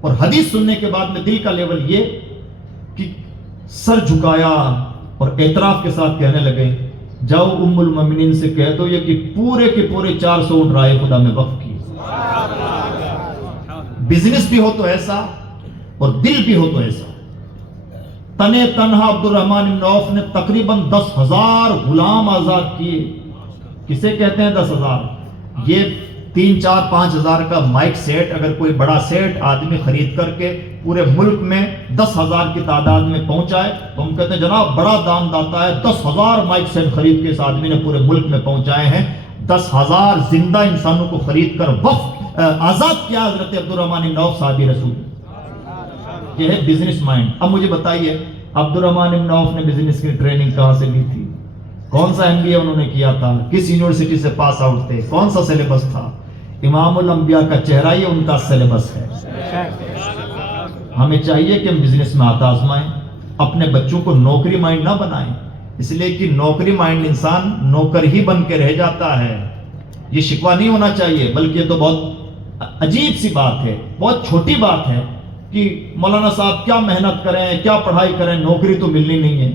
اور حدیث سننے کے بعد میں دل کا لیول یہ کہ سر جھکایا اور اعتراف کے ساتھ کہنے لگے, جاؤ ام المومنین سے کہہ دو یہ کہ پورے کے پورے 400 اونٹ رائے خدا میں وقف کی. بزنس بھی ہو تو ایسا اور دل بھی ہو تو ایسا. تنے تنہا عبد الرحمن ابن عوف نے تقریباً 10,000 غلام آزاد کیے. کسے کہتے ہیں 10,000؟ یہ 3-4-5 ہزار کا مائک سیٹ, اگر کوئی بڑا سیٹ آدمی خرید کر کے پورے ملک میں 10,000 کی تعداد میں پہنچائے تو ہم کہتے ہیں جناب بڑا دان داتا ہے. 10,000 مائک سیٹ خرید کے اس آدمی نے پورے ملک میں پہنچائے ہیں. 10,000 زندہ انسانوں کو خرید کر وقف آزاد کیا حضرت عبد الرحمن ابن عوف صحابی رسول. یہ ہے بزنس مائنڈ. اب مجھے بتائیے عبد الرحمن ابن عوف نے بزنس کی ٹریننگ کہاں سے لی تھی؟ کون سا MBA انہوں نے کیا تھا؟ کس یونیورسٹی سے پاس آؤٹ تھے؟ کون سا سلیبس تھا؟ امام الانبیاء کا چہرہ ہی ان کا سلیبس ہے. ہمیں چاہیے کہ ہم بزنس میں ہاتھ آزمائیں, اپنے بچوں کو نوکری مائنڈ نہ بنائیں, اس لیے کہ نوکری مائنڈ انسان نوکر ہی بن کے رہ جاتا ہے. یہ شکوہ نہیں ہونا چاہیے, بلکہ یہ تو بہت عجیب سی بات ہے, بہت چھوٹی بات ہے کہ مولانا صاحب کیا محنت کریں, کیا پڑھائی کریں, نوکری تو ملنی نہیں ہے.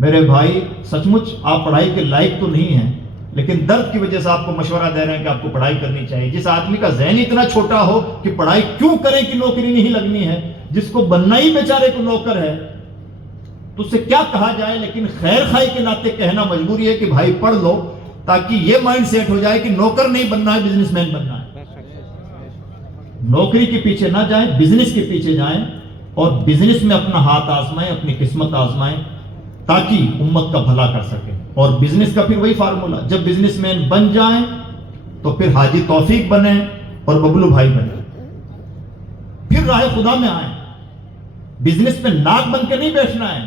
میرے بھائی سچ مچ آپ پڑھائی کے لائق تو نہیں ہیں, لیکن درد کی وجہ سے آپ کو مشورہ دے رہے ہیں کہ آپ کو پڑھائی کرنی چاہیے. جس آدمی کا ذہن اتنا چھوٹا ہو کہ پڑھائی کیوں کریں کہ نوکری نہیں لگنی ہے, جس کو بننا ہی بیچارے کو نوکر ہے, تو اسے کیا کہا جائے. لیکن خیر خائی کے ناطے کہنا مجبوری ہے کہ بھائی پڑھ لو, تاکہ یہ مائنڈ سیٹ ہو جائے کہ نوکر نہیں بننا ہے, بزنس مین بننا ہے. نوکری کے پیچھے نہ جائیں, بزنس کے پیچھے جائیں, اور بزنس میں اپنا ہاتھ آزمائیں, اپنی قسمت آزمائیں, تاکہ امت کا بھلا کر سکیں. اور بزنس کا پھر وہی فارمولا, جب بزنس مین بن جائیں تو پھر حاجی توفیق بنیں اور ببلو بھائی بنیں, پھر راہ خدا میں آئیں. بزنس میں ناک بن کے نہیں بیٹھنا ہے,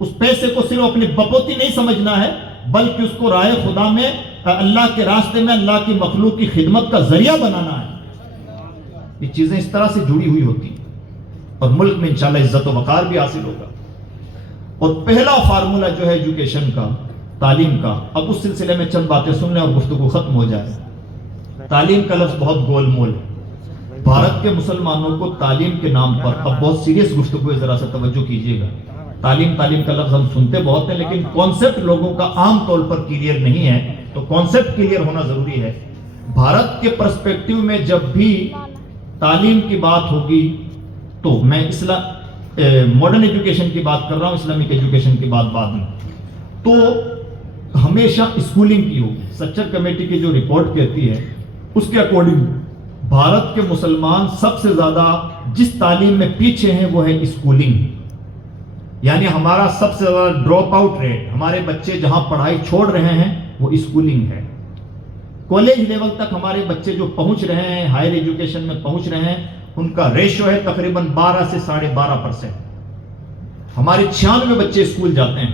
اس پیسے کو صرف اپنی بپوتی نہیں سمجھنا ہے, بلکہ اس کو راہ خدا میں اللہ کے راستے میں اللہ کی مخلوق کی خدمت کا ذریعہ بنانا ہے. یہ چیزیں اس طرح سے جڑی ہوئی ہوتی اور ملک میں انشاءاللہ عزت و وقار بھی حاصل ہوگا. اور پہلا فارمولا جو ہے ایجوکیشن کا, تعلیم کا. اب اس سلسلے میں چند باتیں سن لیں اور گفتگو ختم ہو جائے. تعلیم کا لفظ بہت گول مول ہے. بھارت کے مسلمانوں کو تعلیم کے نام پر, اب بہت سیریس گفتگو ہے, ذرا سا توجہ کیجیے گا. تعلیم کا لفظ ہم سنتے بہت ہیں, لیکن کانسیپٹ لوگوں کا عام طور پر کلیئر نہیں ہے, تو کانسیپٹ کلیئر ہونا ضروری ہے. بھارت کے پرسپیکٹیو میں جب بھی تعلیم کی بات ہوگی تو میں ماڈرن ایجوکیشن کی بات کر رہا ہوں, اسلامک ایجوکیشن کی بات بعد میں, تو ہمیشہ اسکولنگ کی ہوگی. سچر کمیٹی کی جو رپورٹ کہتی ہے اس کے اکارڈنگ بھارت کے مسلمان سب سے زیادہ جس تعلیم میں پیچھے ہیں وہ ہے اسکولنگ. یعنی ہمارا سب سے زیادہ ڈراپ آؤٹ ریٹ, ہمارے بچے جہاں پڑھائی چھوڑ رہے ہیں وہ اسکولنگ ہے. کالج لیول تک ہمارے بچے جو پہنچ رہے ہیں, ہائر ایجوکیشن میں پہنچ رہے ہیں, ان کا ریشو ہے تقریباً 12 سے 12.5%. ہمارے 96 بچے اسکول جاتے ہیں,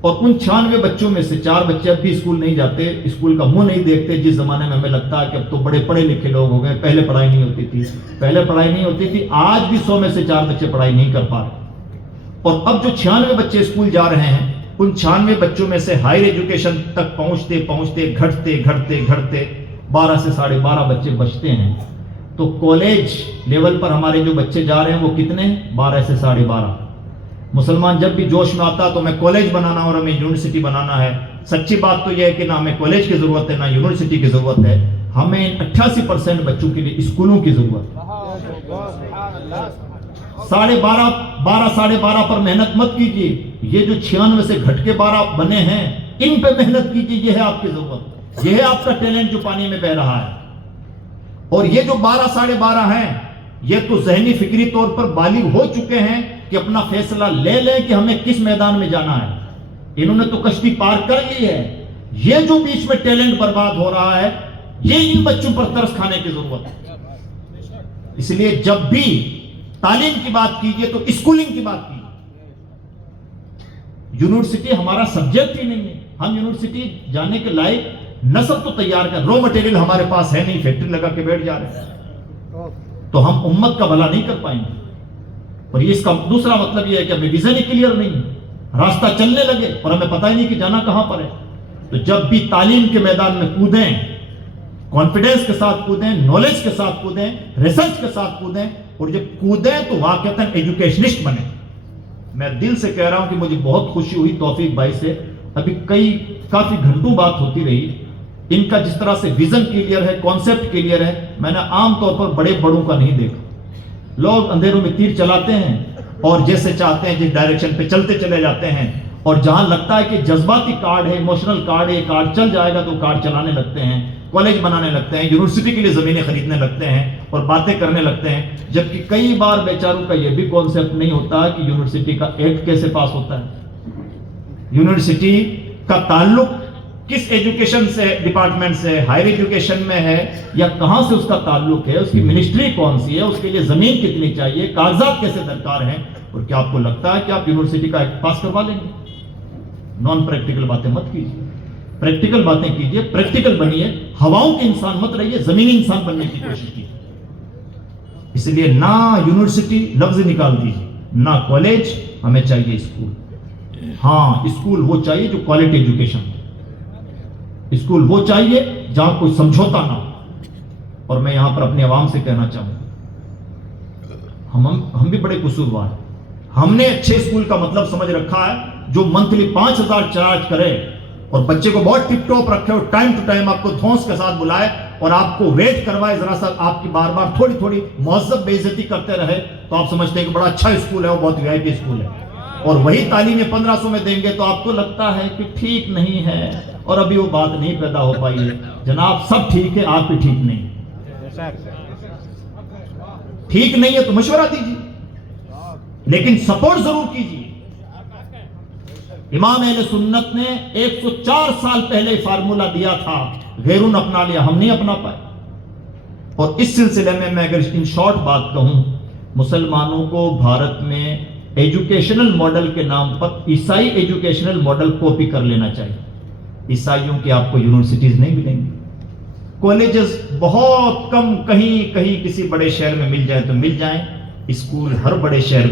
اور ان 96 بچوں میں سے 4 بچے اب بھی اسکول نہیں جاتے, اسکول کا منہ نہیں دیکھتے. جس زمانے میں ہمیں لگتا ہے کہ اب تو بڑے پڑھے لکھے لوگ ہو گئے, پہلے پڑھائی نہیں ہوتی تھی, آج بھی 100 میں سے 4 بچے پڑھائی نہیں کر پا رہے. اور اب جو 96 بچے اسکول جا رہے ہیں, ان 96 بچوں میں سے ہائر ایجوکیشن تک پہنچتے گھٹتے 12 سے 12.5 بچے بچتے ہیں. تو کالج لیول پر ہمارے جو بچے جا رہے ہیں وہ کتنے ہیں؟ 12 سے 12.5. مسلمان جب بھی جوش میں آتا تو ہمیں کالج بنانا اور ہمیں یونیورسٹی بنانا ہے. سچی بات تو یہ ہے کہ نہ ہمیں کالج کی ضرورت ہے نہ یونیورسٹی کی ضرورت ہے, ہمیں 88% بچوں کے لیے اسکولوں کی ضرورت ہے. 12.5 پر محنت مت کیجیے, یہ جو 96 سے گھٹ کے 12 بنے ہیں ان پہ محنت کیجیے. یہ ہے آپ کی ضرورت, یہ ہے آپ کا ٹیلنٹ جو پانی میں بہ رہا ہے. اور یہ جو 12.5 ہیں یہ تو ذہنی فکری طور پر بالغ ہو چکے ہیں کہ اپنا فیصلہ لے لیں کہ ہمیں کس میدان میں جانا ہے. انہوں نے تو کشتی پار کر لی ہے. یہ جو بیچ میں ٹیلنٹ برباد ہو رہا ہے, یہ ان بچوں پر ترس کھانے کی ضرورت ہے. اس لیے جب بھی تعلیم کی بات کیجئے تو اسکولنگ کی بات کیجئے. یونیورسٹی ہمارا سبجیکٹ ہی نہیں ہے. ہم یونیورسٹی جانے کے لائق نسل تو تیار کر, رو مٹیریل ہمارے پاس ہے نہیں, فیکٹری لگا کے بیٹھ جا رہے ہیں, تو ہم امت کا بھلا نہیں کر پائیں گے. اور یہ اس کا دوسرا مطلب یہ ہے کہ ہمیں ویژن ہی کلیئر نہیں, راستہ چلنے لگے اور ہمیں پتہ ہی نہیں کہ جانا کہاں پر ہے. تو جب بھی تعلیم کے میدان میں کودیں, کانفیڈنس کے ساتھ کودیں, نالج کے ساتھ کودیں, ریسرچ کے ساتھ کودیں, اور جب کودیں تو واقعتاً ایجوکیشنسٹ بنیں. میں دل سے کہہ رہا ہوں کہ مجھے بہت خوشی ہوئی توفیق بھائی سے, ابھی کافی گھنٹوں بات ہوتی رہی. ان کا جس طرح سے ویژن کلیئر ہے, کانسیپٹ کلیئر ہے, میں نے عام طور پر بڑے بڑوں کا نہیں دیکھا. لوگ اندھیروں میں تیر چلاتے ہیں اور جیسے چاہتے ہیں جس ڈائریکشن پہ چلتے چلے جاتے ہیں, اور جہاں لگتا ہے کہ جذباتی کارڈ ہے, ایموشنل کارڈ ہے, کارڈ چل جائے گا تو کارڈ چلانے لگتے ہیں, کالج بنانے لگتے ہیں, یونیورسٹی کے لیے زمینیں خریدنے لگتے ہیں اور باتیں کرنے لگتے ہیں. جبکہ کئی بار بیچاروں کا یہ بھی کانسیپٹ نہیں ہوتا کہ یونیورسٹی کا ایکٹ کیسے پاس ہوتا ہے, یونیورسٹی کا تعلق کس ایجوکیشن سے ڈپارٹمنٹ سے, ہائر ایجوکیشن میں ہے یا کہاں سے اس کا تعلق ہے, اس کی منسٹری کون سی ہے, اس کے لیے زمین کتنی چاہیے, کاغذات کیسے درکار ہیں. اور کیا آپ کو لگتا ہے کہ آپ یونیورسٹی کا ایکٹ پاس کروا لیں گے؟ نان پریکٹیکل باتیں مت کیجیے, پریکٹیکل باتیں کیجیے, پریکٹیکل بنیے, ہواؤں کے انسان مت رہیے, زمینی انسان بننے کی کوشش کیجیے. اس لیے نہ یونیورسٹی لفظ نکال دیجیے, نہ کالج, ہمیں چاہیے اسکول. ہاں, اسکول وہ چاہیے جو کوالٹی ایجوکیشن, اسکول وہ چاہیے جہاں کوئی سمجھوتا نہ ہو. اور میں یہاں پر اپنے عوام سے کہنا چاہوں ہم بھی بڑے قصوروار ہیں. ہم نے اچھے اسکول کا مطلب سمجھ رکھا ہے جو منتھلی 5,000 چارج کرے اور بچے کو بہت ٹپ ٹاپ رکھے اور ٹائم ٹو ٹائم آپ کو دھونس کے ساتھ بلائے اور آپ کو ویٹ کروائے, ذرا سا آپ کی بار بار تھوڑی تھوڑی مہذب بے عزتی کرتے رہے, تو آپ سمجھتے ہیں کہ بڑا اچھا اسکول ہے, وہ بہت وی آئی پی اسکول ہے. اور وہی تعلیم 1500 میں دیں گے تو آپ کو لگتا ہے کہ ٹھیک نہیں ہے, اور ابھی وہ بات نہیں پیدا ہو پائی ہے. جناب سب ٹھیک ہے, آپ بھی ٹھیک نہیں. ٹھیک نہیں ہے تو مشورہ دیجیے, لیکن سپورٹ ضرور کیجیے. امام اہل سنت نے 104 سال پہلے فارمولہ دیا تھا, غیروں نے اپنا لیا, ہم نہیں اپنا پائے. اور اس سلسلے میں اگر ان شارٹ بات کہوں, مسلمانوں کو بھارت میں ایجوکیشنل ماڈل کے نام پر عیسائی ایجوکیشنل ماڈل کاپی کر لینا چاہیے. عیسائیوں کی آپ کو یونیورسٹیز نہیں ملیں گی, کالجز بہت کم, کہیں کہیں کسی بڑے شہر میں مل جائیں تو مل جائیں, اسکول ہر بڑے شہر